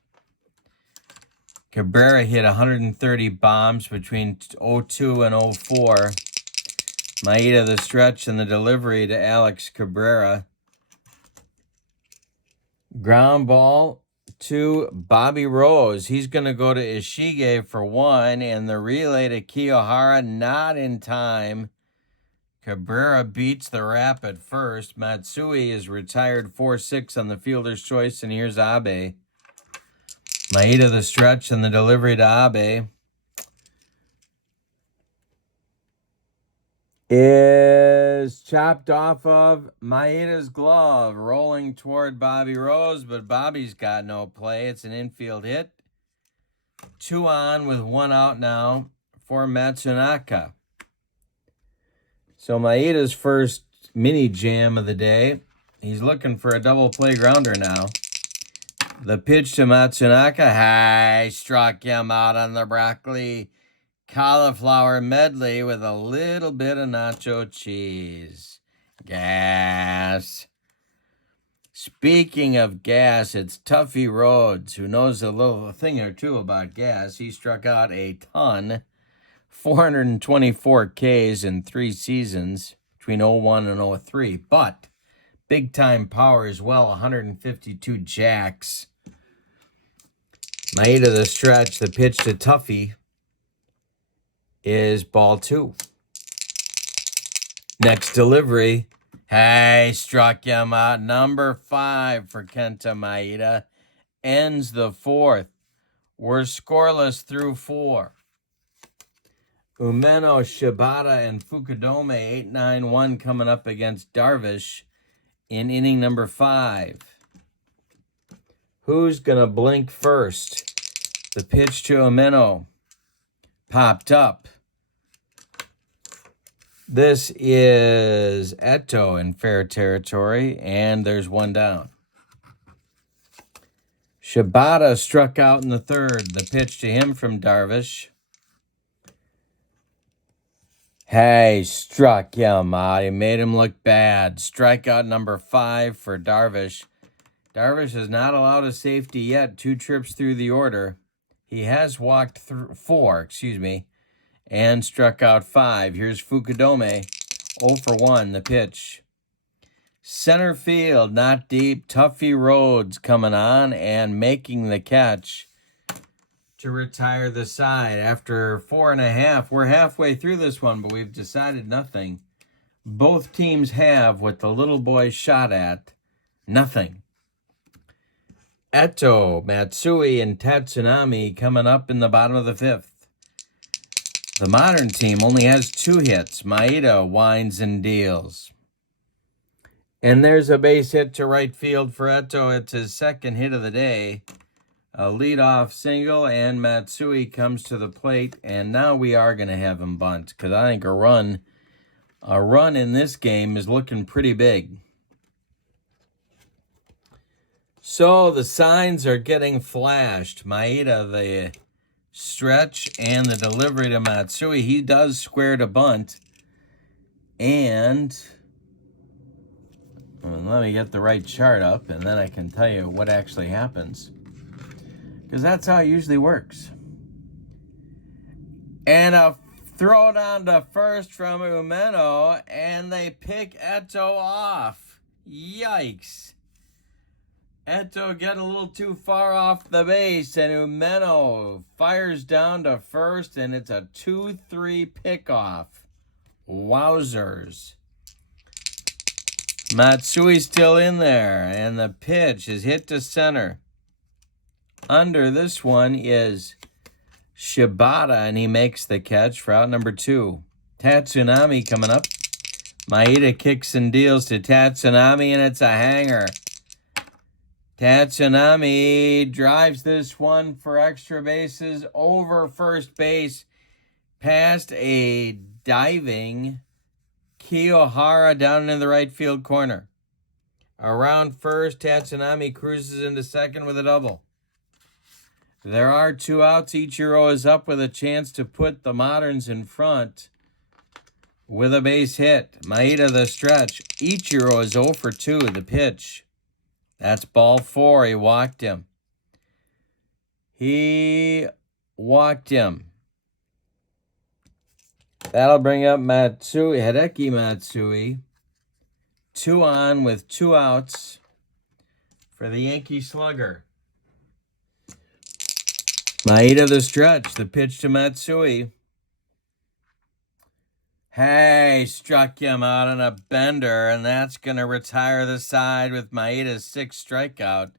Cabrera hit 130 bombs between 02 and 04. Maeda the stretch and the delivery to Alex Cabrera. Ground ball to Bobby Rose. He's going to go to Ishige for 1, and the relay to Kiyohara not in time. Cabrera beats the wrap at first. Matsui is retired 4-6 on the fielder's choice, and here's Abe. Maeda the stretch and the delivery to Abe is chopped off of Maeda's glove, rolling toward Bobby Rose, but Bobby's got no play. It's an infield hit. 2 on with 1 out now for Matsunaka. So Maeda's first mini jam of the day. He's looking for a double play grounder now. The pitch to Matsunaka. High, struck him out on the broccoli cauliflower medley with a little bit of nacho cheese. Gas. Speaking of gas, it's Tuffy Rhodes, who knows a thing or two about gas. He struck out a ton. 424 Ks in 3 seasons between 01 and 03. But big time power as well, 152 jacks. Maeda the stretch, the pitch to Tuffy is ball 2. Next delivery. Hey, struck him out. Number 5 for Kenta Maeda. Ends the fourth. We're scoreless through 4. Umeno, Shibata, and Fukudome 8-9-1 coming up against Darvish in inning number 5. Who's going to blink first? The pitch to Umeno popped up. This is Eto in fair territory, and there's 1 down. Shibata struck out in the third. The pitch to him from Darvish. Hey, struck him out. He made him look bad. Strikeout number 5 for Darvish. Darvish is not allowed a safety yet. 2 trips through the order. He has walked 4, and struck out 5. Here's Fukudome. 0 for 1, the pitch. Center field, not deep. Tuffy Rhodes coming on and making the catch to retire the side. After 4.5, we're halfway through this one, but we've decided nothing. Both teams have what the little boy shot at. Nothing. Eto, Matsui, and Tatsunami coming up in the bottom of the 5th. The modern team only has 2 hits. Maeda winds and deals. And there's a base hit to right field for Eto. It's his 2nd hit of the day. A leadoff single, and Matsui comes to the plate. And now we are going to have him bunt, because I think a run in this game is looking pretty big. So the signs are getting flashed. Maeda, the stretch, and the delivery to Matsui. He does square to bunt. And let me get the right chart up, and then I can tell you what actually happens, because that's how it usually works. And a throw down to first from Umeno, and they pick Eto off. Yikes. Eto get a little too far off the base, and Umeno fires down to first, and it's a 2-3 pickoff. Wowzers. Matsui's still in there, and the pitch is hit to center. Under this one is Shibata, and he makes the catch for out number 2. Tatsunami coming up. Maeda kicks and deals to Tatsunami, and it's a hanger. Tatsunami drives this one for extra bases over first base, past a diving Kiyohara down in the right field corner. Around first, Tatsunami cruises into second with a double. There are 2 outs. Ichiro is up with a chance to put the Moderns in front with a base hit. Maeda the stretch. Ichiro is 0 for 2. The pitch. That's ball 4. He walked him. That'll bring up Hideki Matsui. 2 on with 2 outs for the Yankee slugger. Maeda the stretch. The pitch to Matsui. Hey, struck him out on a bender, and that's going to retire the side with Maeda's 6th strikeout.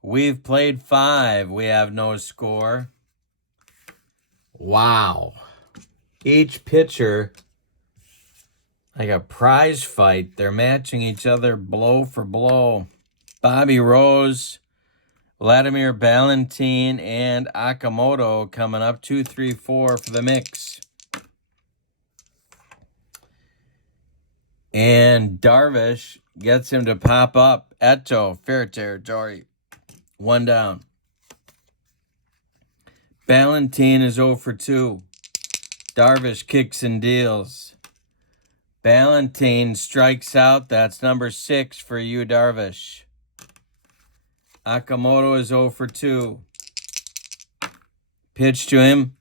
We've played 5. We have no score. Wow. Each pitcher, like a prize fight. They're matching each other blow for blow. Bobby Rose, Vladimir Valentin, and Akamoto coming up 2, 3, 4 for the mix. And Darvish gets him to pop up. Eto, fair territory. 1 down. Valentin is 0 for 2. Darvish kicks and deals. Valentin strikes out. That's number 6 for you, Darvish. Akamoto is 0 for 2. Pitch to him.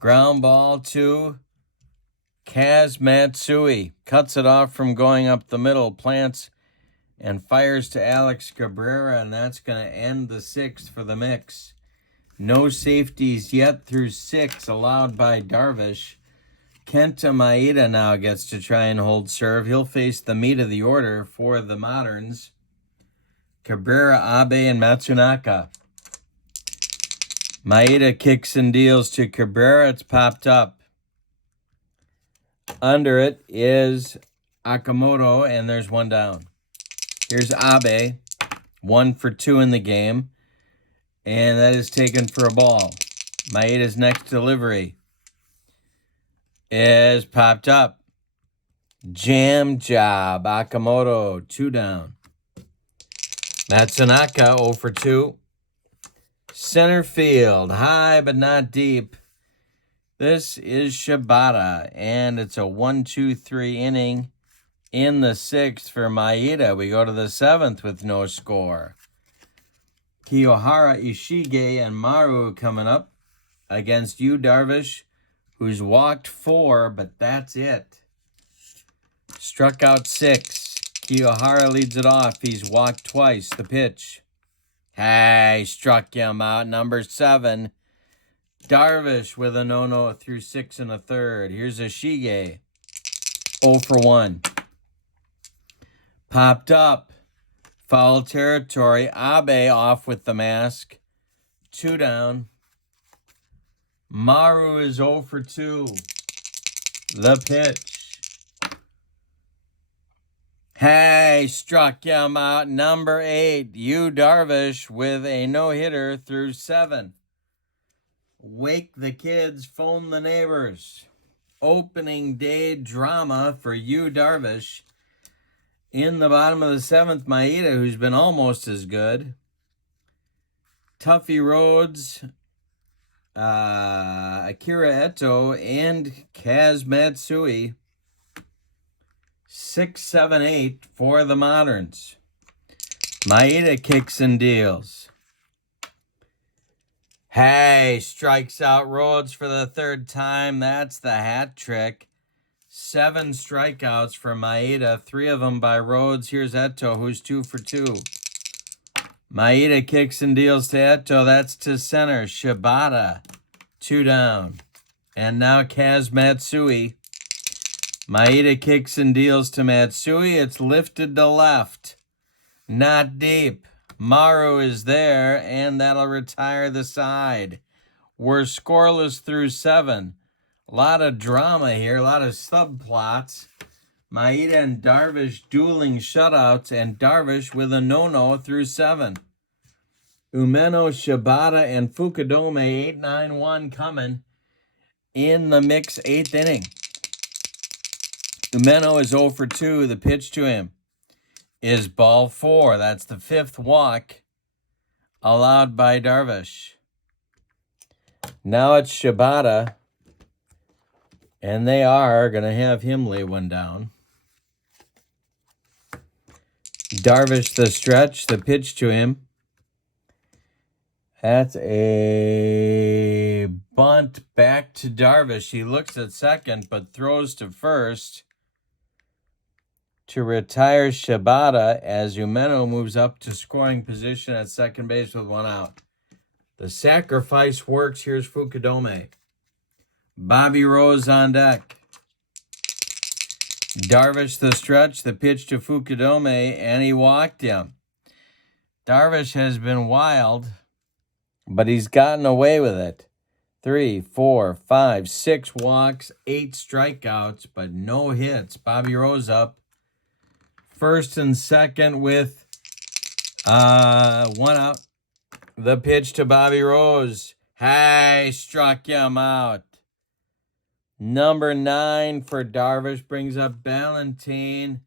Ground ball to Kaz Matsui. Cuts it off from going up the middle. Plants and fires to Alex Cabrera, and that's going to end the 6th for the mix. No safeties yet through 6 allowed by Darvish. Kenta Maeda now gets to try and hold serve. He'll face the meat of the order for the Moderns. Cabrera, Abe, and Matsunaka. Maeda kicks and deals to Cabrera. It's popped up. Under it is Akamoto, and there's 1 down. Here's Abe, 1 for 2 in the game, and that is taken for a ball. Maeda's next delivery is popped up. Jam job, Akamoto, 2 down. Matsunaka, 0 for 2. Center field, high but not deep. This is Shibata, and it's a 1-2-3 inning in the 6th for Maeda. We go to the 7th with no score. Kiyohara, Ishige, and Maru coming up against you, Darvish, who's walked 4, but that's it. Struck out 6. Kiyohara leads it off. He's walked twice. The pitch. Hey, struck him out. Number 7. Darvish with a no-no through 6 1/3. Here's Ishige. 0 for 1. Popped up. Foul territory. Abe off with the mask. 2 down. Maru is 0 for 2. The pitch. Hey, struck him out. Number 8. You, Darvish, with a no-hitter through 7. Wake the kids, phone the neighbors. Opening day drama for you, Darvish. In the bottom of the 7th, Maeda, who's been almost as good. Tuffy Rhodes, Akira Eto, and Kaz Matsui. 6, 7, 8 for the Moderns. Maeda kicks and deals. Hey, strikes out Rhodes for the 3rd time. That's the hat trick. 7 strikeouts for Maeda, 3 of them by Rhodes. Here's Eto, who's 2 for 2. Maeda kicks and deals to Eto. That's to center. Shibata, 2 down. And now Kaz Matsui. Maeda kicks and deals to Matsui. It's lifted to left. Not deep. Maru is there, and that'll retire the side. We're scoreless through 7. A lot of drama here, a lot of subplots. Maeda and Darvish dueling shutouts, and Darvish with a no-no through 7. Umeno, Shibata, and Fukudome 8-9-1 coming in the mix 8th inning. Umeno is 0 for 2. The pitch to him is ball 4. That's the 5th walk allowed by Darvish. Now it's Shibata, and they are going to have him lay one down. Darvish the stretch, the pitch to him. That's a bunt back to Darvish. He looks at second, but throws to first to retire Shibata as Umeno moves up to scoring position at second base with 1 out. The sacrifice works. Here's Fukudome. Bobby Rose on deck. Darvish the stretch, the pitch to Fukudome, and he walked him. Darvish has been wild, but he's gotten away with it. 3, 4, 5, 6 walks, 8 strikeouts, but no hits. Bobby Rose up. First and second with 1 out. The pitch to Bobby Rose. Hey, struck him out. Number 9 for Darvish brings up Ballantine.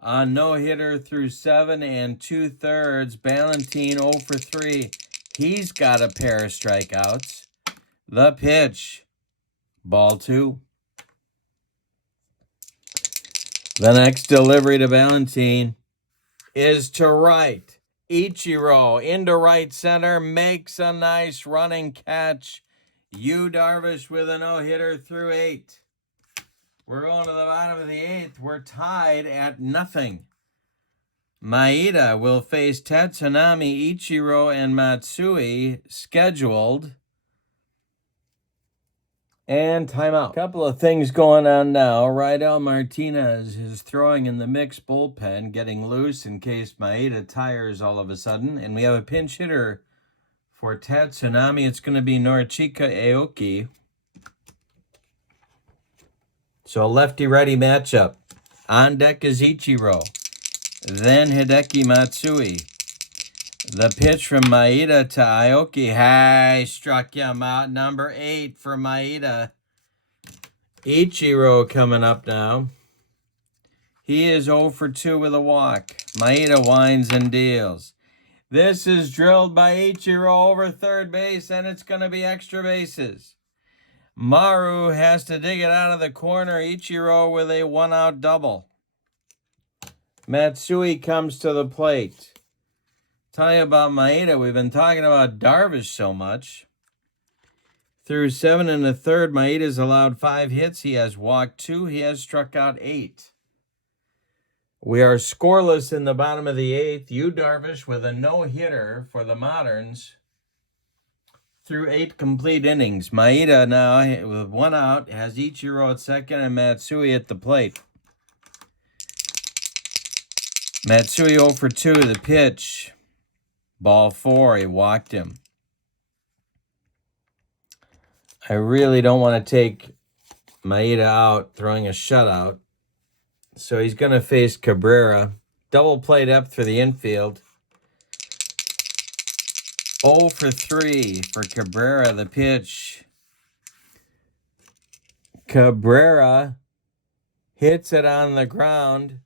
A no-hitter through 7 2/3. Ballantine 0 for 3. He's got a pair of strikeouts. The pitch. Ball 2. The next delivery to Ballantine is to right. Ichiro into right center, makes a nice running catch. Yu Darvish with a no-hitter through 8. We're going to the bottom of the 8th. We're tied at 0. Maeda will face Tatsunami, Ichiro, and Matsui scheduled. And timeout. A couple of things going on now. Rydell Martinez is throwing in the mixed bullpen, getting loose in case Maeda tires all of a sudden. And we have a pinch hitter for Tatsunami. It's going to be Norichika Aoki. So a lefty-righty matchup. On deck is Ichiro. Then Hideki Matsui. The pitch from Maeda to Aoki. Hey, struck him out. Number 8 for Maeda. Ichiro coming up now. He is 0 for 2 with a walk. Maeda winds and deals. This is drilled by Ichiro over third base, and it's going to be extra bases. Maru has to dig it out of the corner. Ichiro with a 1-out double. Matsui comes to the plate. Tell you about Maeda. We've been talking about Darvish so much. Through 7 1/3, Maeda's allowed 5 hits. He has walked 2. He has struck out 8. We are scoreless in the bottom of the 8th. Yu Darvish with a no-hitter for the Moderns through 8 complete innings. Maeda now with 1 out has Ichiro at second and Matsui at the plate. Matsui 0 for 2. The pitch. Ball 4. He walked him. I really don't want to take Maeda out throwing a shutout. So he's going to face Cabrera. Double play depth for the infield. 0 for 3 for Cabrera. The pitch. Cabrera hits it on the ground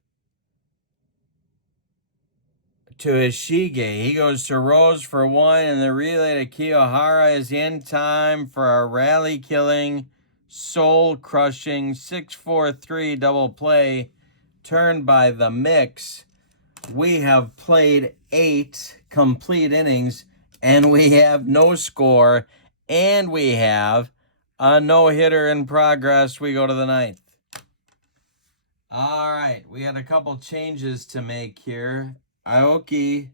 to Ishige. He goes to Rose for 1, and the relay to Kiyohara is in time for a rally-killing, soul-crushing 6-4-3 double play turned by the mix. We have played 8 complete innings, and we have no score, and we have a no-hitter in progress. We go to the 9th. All right, we had a couple changes to make here. Aoki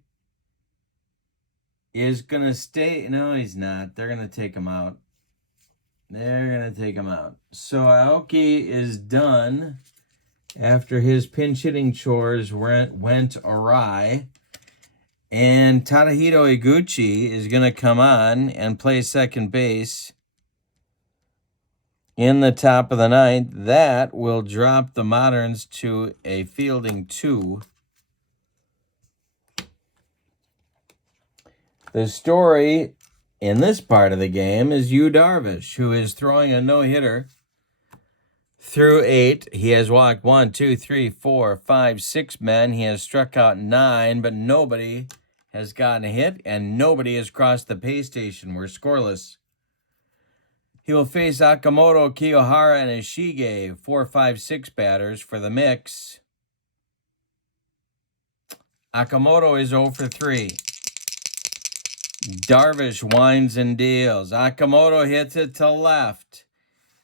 is going to stay. No, he's not. They're going to take him out. So Aoki is done after his pinch hitting chores went awry. And Tadahito Iguchi is going to come on and play second base in the top of the ninth. That will drop the Moderns to a fielding 2. The story in this part of the game is Yu Darvish, who is throwing a no-hitter through 8. He has walked 1, 2, 3, 4, 5, 6 men. He has struck out 9, but nobody has gotten a hit, and nobody has crossed the pay station. We're scoreless. He will face Akamoto, Kiyohara, and Ishige, 4, 5, 6 batters for the mix. Akamoto is 0 for 3. Darvish winds and deals. Akamoto hits it to left.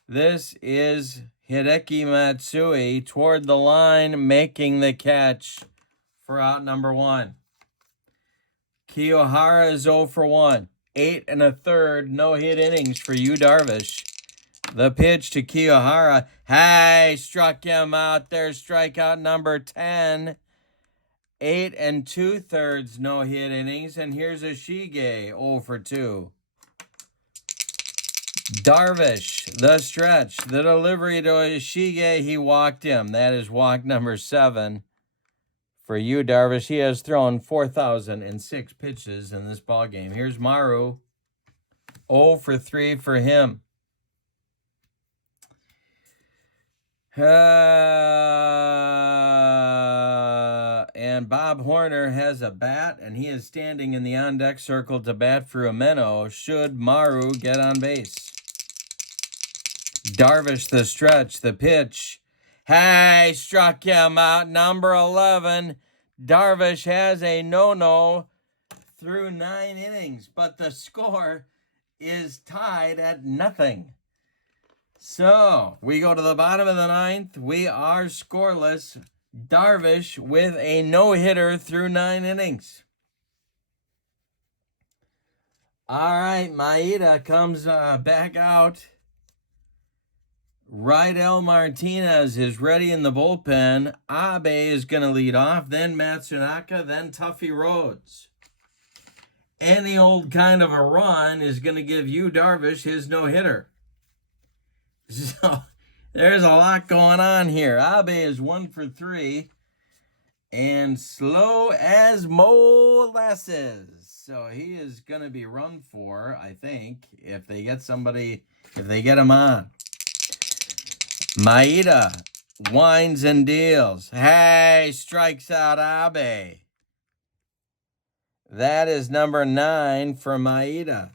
This is Hideki Matsui toward the line, making the catch for out number 1. Kiyohara is 0 for 1. 8 1/3 no-hit innings for Yu Darvish. The pitch to Kiyohara. Hey, struck him out there. Strikeout number 10. 8 2/3 no-hit innings. And here's Ishige, 0 for 2. Darvish, the stretch. The delivery to Ishige, he walked him. That is walk number 7 for Yu Darvish. He has thrown 4,006 pitches in this ballgame. Here's Maru, 0 for 3 for him. And Bob Horner has a bat, and he is standing in the on-deck circle to bat for Umeno should Maru get on base. Darvish, the stretch, the pitch. Hey, struck him out, number 11. Darvish has a no-no through 9 innings, but the score is tied at nothing. So, we go to the bottom of the 9th. We are scoreless. Darvish with a no-hitter through 9 innings. All right, Maeda comes back out. Rydell Martinez is ready in the bullpen. Abe is going to lead off, then Matsunaka, then Tuffy Rhodes. Any old kind of a run is going to give Yu Darvish his no-hitter. So there's a lot going on here. Abe is 1 for 3 and slow as molasses. So he is going to be run for, I think, if they get him on. Maeda winds and deals. Hey, strikes out Abe. That is number 9 for Maeda.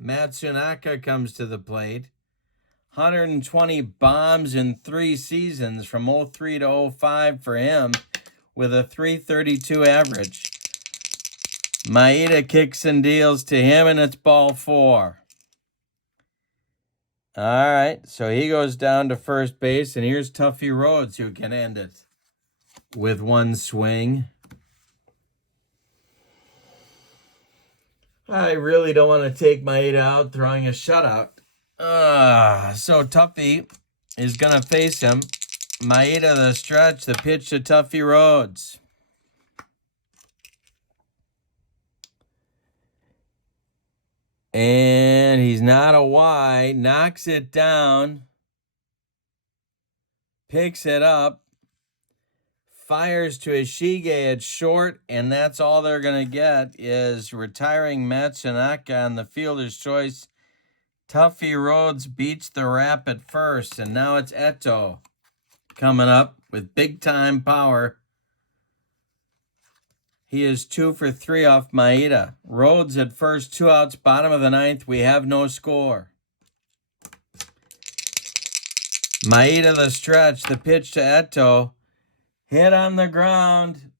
Matsunaka comes to the plate. 120 bombs in 3 seasons from 03 to 05 for him with a 332 average. Maeda kicks and deals to him, and it's ball 4. All right, so he goes down to first base, and here's Tuffy Rhodes, who can end it with 1 swing. I really don't want to take Maeda out throwing a shutout. So Tuffy is going to face him. Maeda the stretch, the pitch to Tuffy Rhodes. And he's not a Y, knocks it down, picks it up, fires to Ishige at short, and that's all they're going to get is retiring Matsunaka on the fielder's choice. Tuffy Rhodes beats the rap at first, and now it's Eto coming up with big-time power. He is 2 for 3 off Maeda. Rhodes at first, 2 outs, bottom of the 9th. We have no score. Maeda the stretch, the pitch to Eto. Hit on the ground.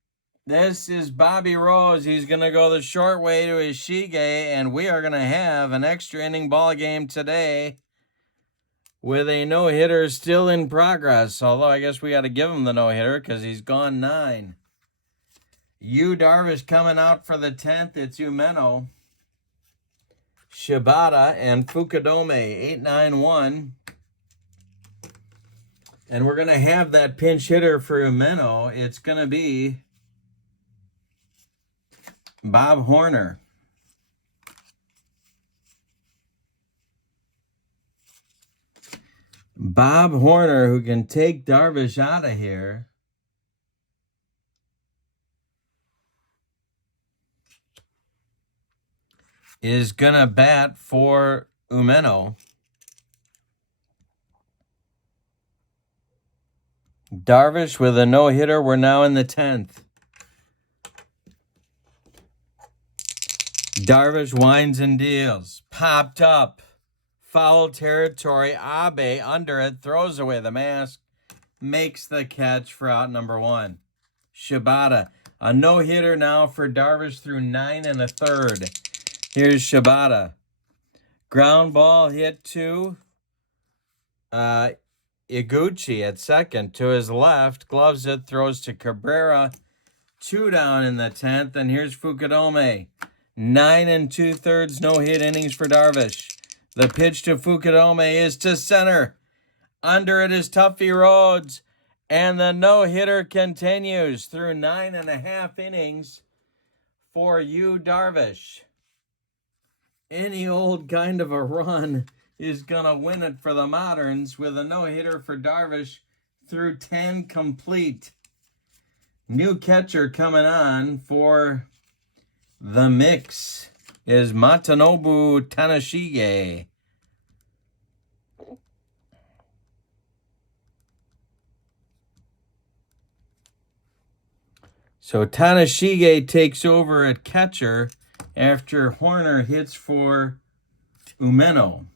This is Bobby Rose. He's going to go the short way to Ishige, and we are going to have an extra inning ball game today with a no-hitter still in progress. Although I guess we got to give him the no-hitter because he's gone 9. Yu Darvish coming out for the 10th. It's Umeno, Shibata, and Fukudome, 8-9-1. And we're going to have that pinch hitter for Umeno. It's going to be Bob Horner. Bob Horner, who can take Darvish out of here. Is going to bat for Umeno. Darvish with a no-hitter. We're now in the 10th. Darvish winds and deals. Popped up. Foul territory. Abe under it. Throws away the mask. Makes the catch for out number 1. Shibata. A no-hitter now for Darvish through 9 1/3. Here's Shibata. Ground ball hit to Iguchi at second. To his left. Gloves it. Throws to Cabrera. 2 down in the 10th. And here's Fukudome. 9 2/3 no-hit innings for Darvish. The pitch to Fukudome is to center. Under it is Tuffy Rhodes. And the no-hitter continues through 9 1/2 innings for Yu Darvish. Any old kind of a run is going to win it for the Moderns with a no-hitter for Darvish through 10 complete. New catcher coming on for the mix is Matanobu Tanashige. So Tanashige takes over at catcher after Horner hits for Umeno.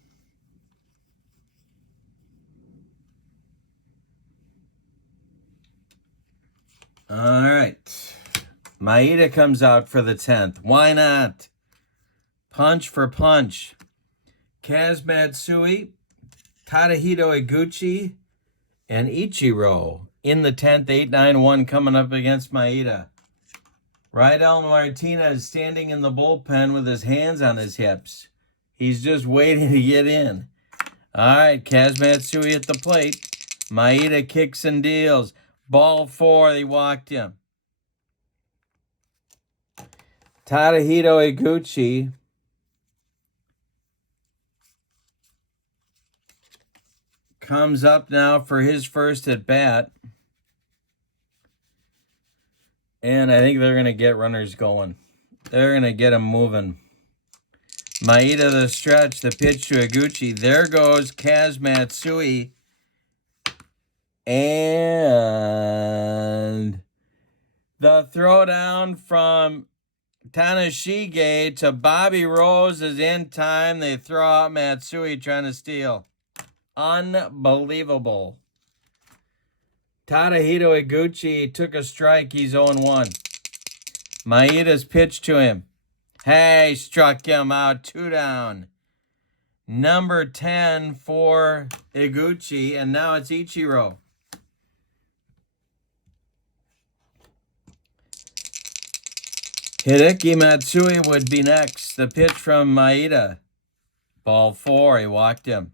All right. Maeda comes out for the 10th. Why not? Punch for punch. Kaz Matsui, Tadahito Iguchi, and Ichiro in the 10th. 8-9-1 coming up against Maeda. Rydell Martinez standing in the bullpen with his hands on his hips. He's just waiting to get in. All right, Kaz Matsui at the plate. Maeda kicks and deals. Ball 4, they walked him. Tadahito Iguchi comes up now for his first at bat. And I think they're going to get runners going. They're going to get them moving. Maeda the stretch, the pitch to Iguchi. There goes Kaz Matsui. And the throwdown from Tanashige to Bobby Rose is in time. They throw out Matsui trying to steal. Unbelievable. Tadahito Iguchi took a strike. He's 0-1. Maeda's pitch to him. Hey, struck him out. 2 down. Number 10 for Iguchi. And now it's Ichiro. Hideki Matsui would be next. The pitch from Maeda. Ball 4. He walked him.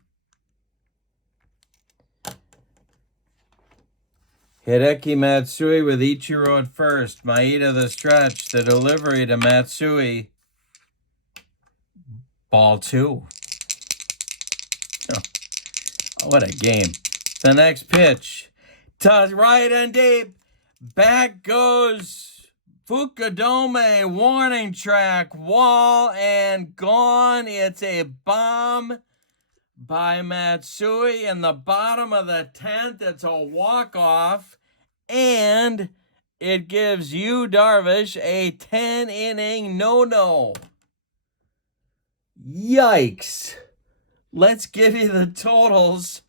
Hideki Matsui with Ichiro at first. Maeda the stretch. The delivery to Matsui. Ball 2. Oh, what a game. The next pitch. To right and deep. Back goes Fukudome. Warning track. Wall and gone. It's a bomb by Matsui in the bottom of the 10th. It's a walk-off, and it gives Yu Darvish a 10-inning no-no. Yikes. Let's give you the totals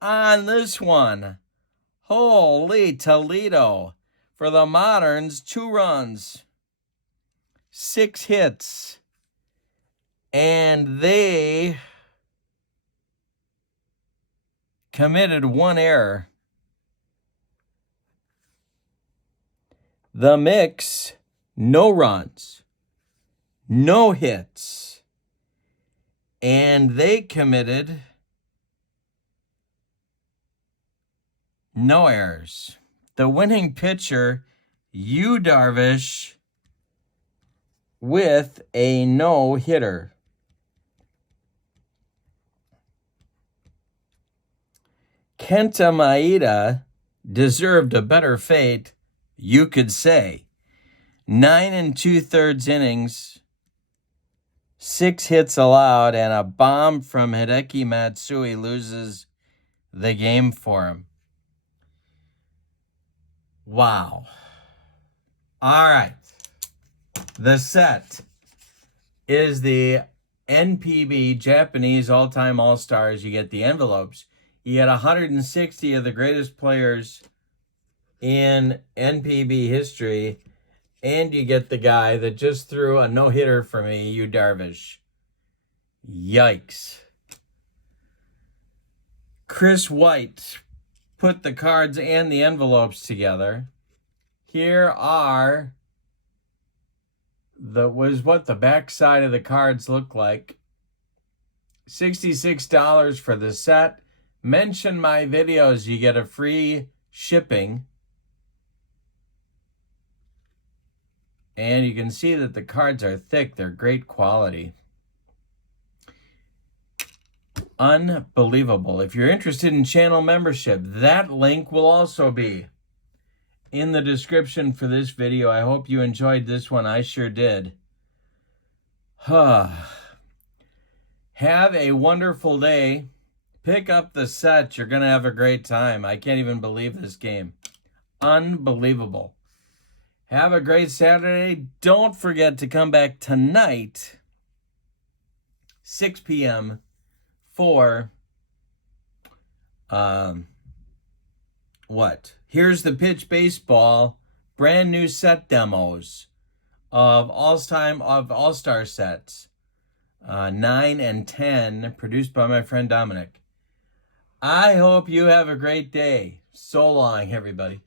on this one. Holy Toledo. For the Moderns, 2 runs, 6 hits, and they committed 1 error. The mix, no runs, no hits, and they committed no errors. The winning pitcher, Yu Darvish, with a no-hitter. Kenta Maeda deserved a better fate, you could say. 9 2/3 innings, 6 hits allowed, and a bomb from Hideki Matsui loses the game for him. Wow. All right. The set is the NPB Japanese All-Time All-Stars. You get the envelopes. You get 160 of the greatest players in NPB history. And you get the guy that just threw a no-hitter for me, Yu Darvish. Yikes. Chris White put the cards and the envelopes together. Here are what the back side of the cards look like. $66 for the set. Mention my videos, you get a free shipping. And you can see that the cards are thick. They're great quality. Unbelievable. If you're interested in channel membership, that link will also be in the description for this video. I hope you enjoyed this one. I sure did. Have a wonderful day. Pick up the set. You're going to have a great time. I can't even believe this game. Unbelievable. Have a great Saturday. Don't forget to come back tonight, 6 p.m., for Here's the Pitch Baseball brand new set demos of All-Star sets, 9 and 10, produced by my friend Dominic. I hope you have a great day. So long, everybody.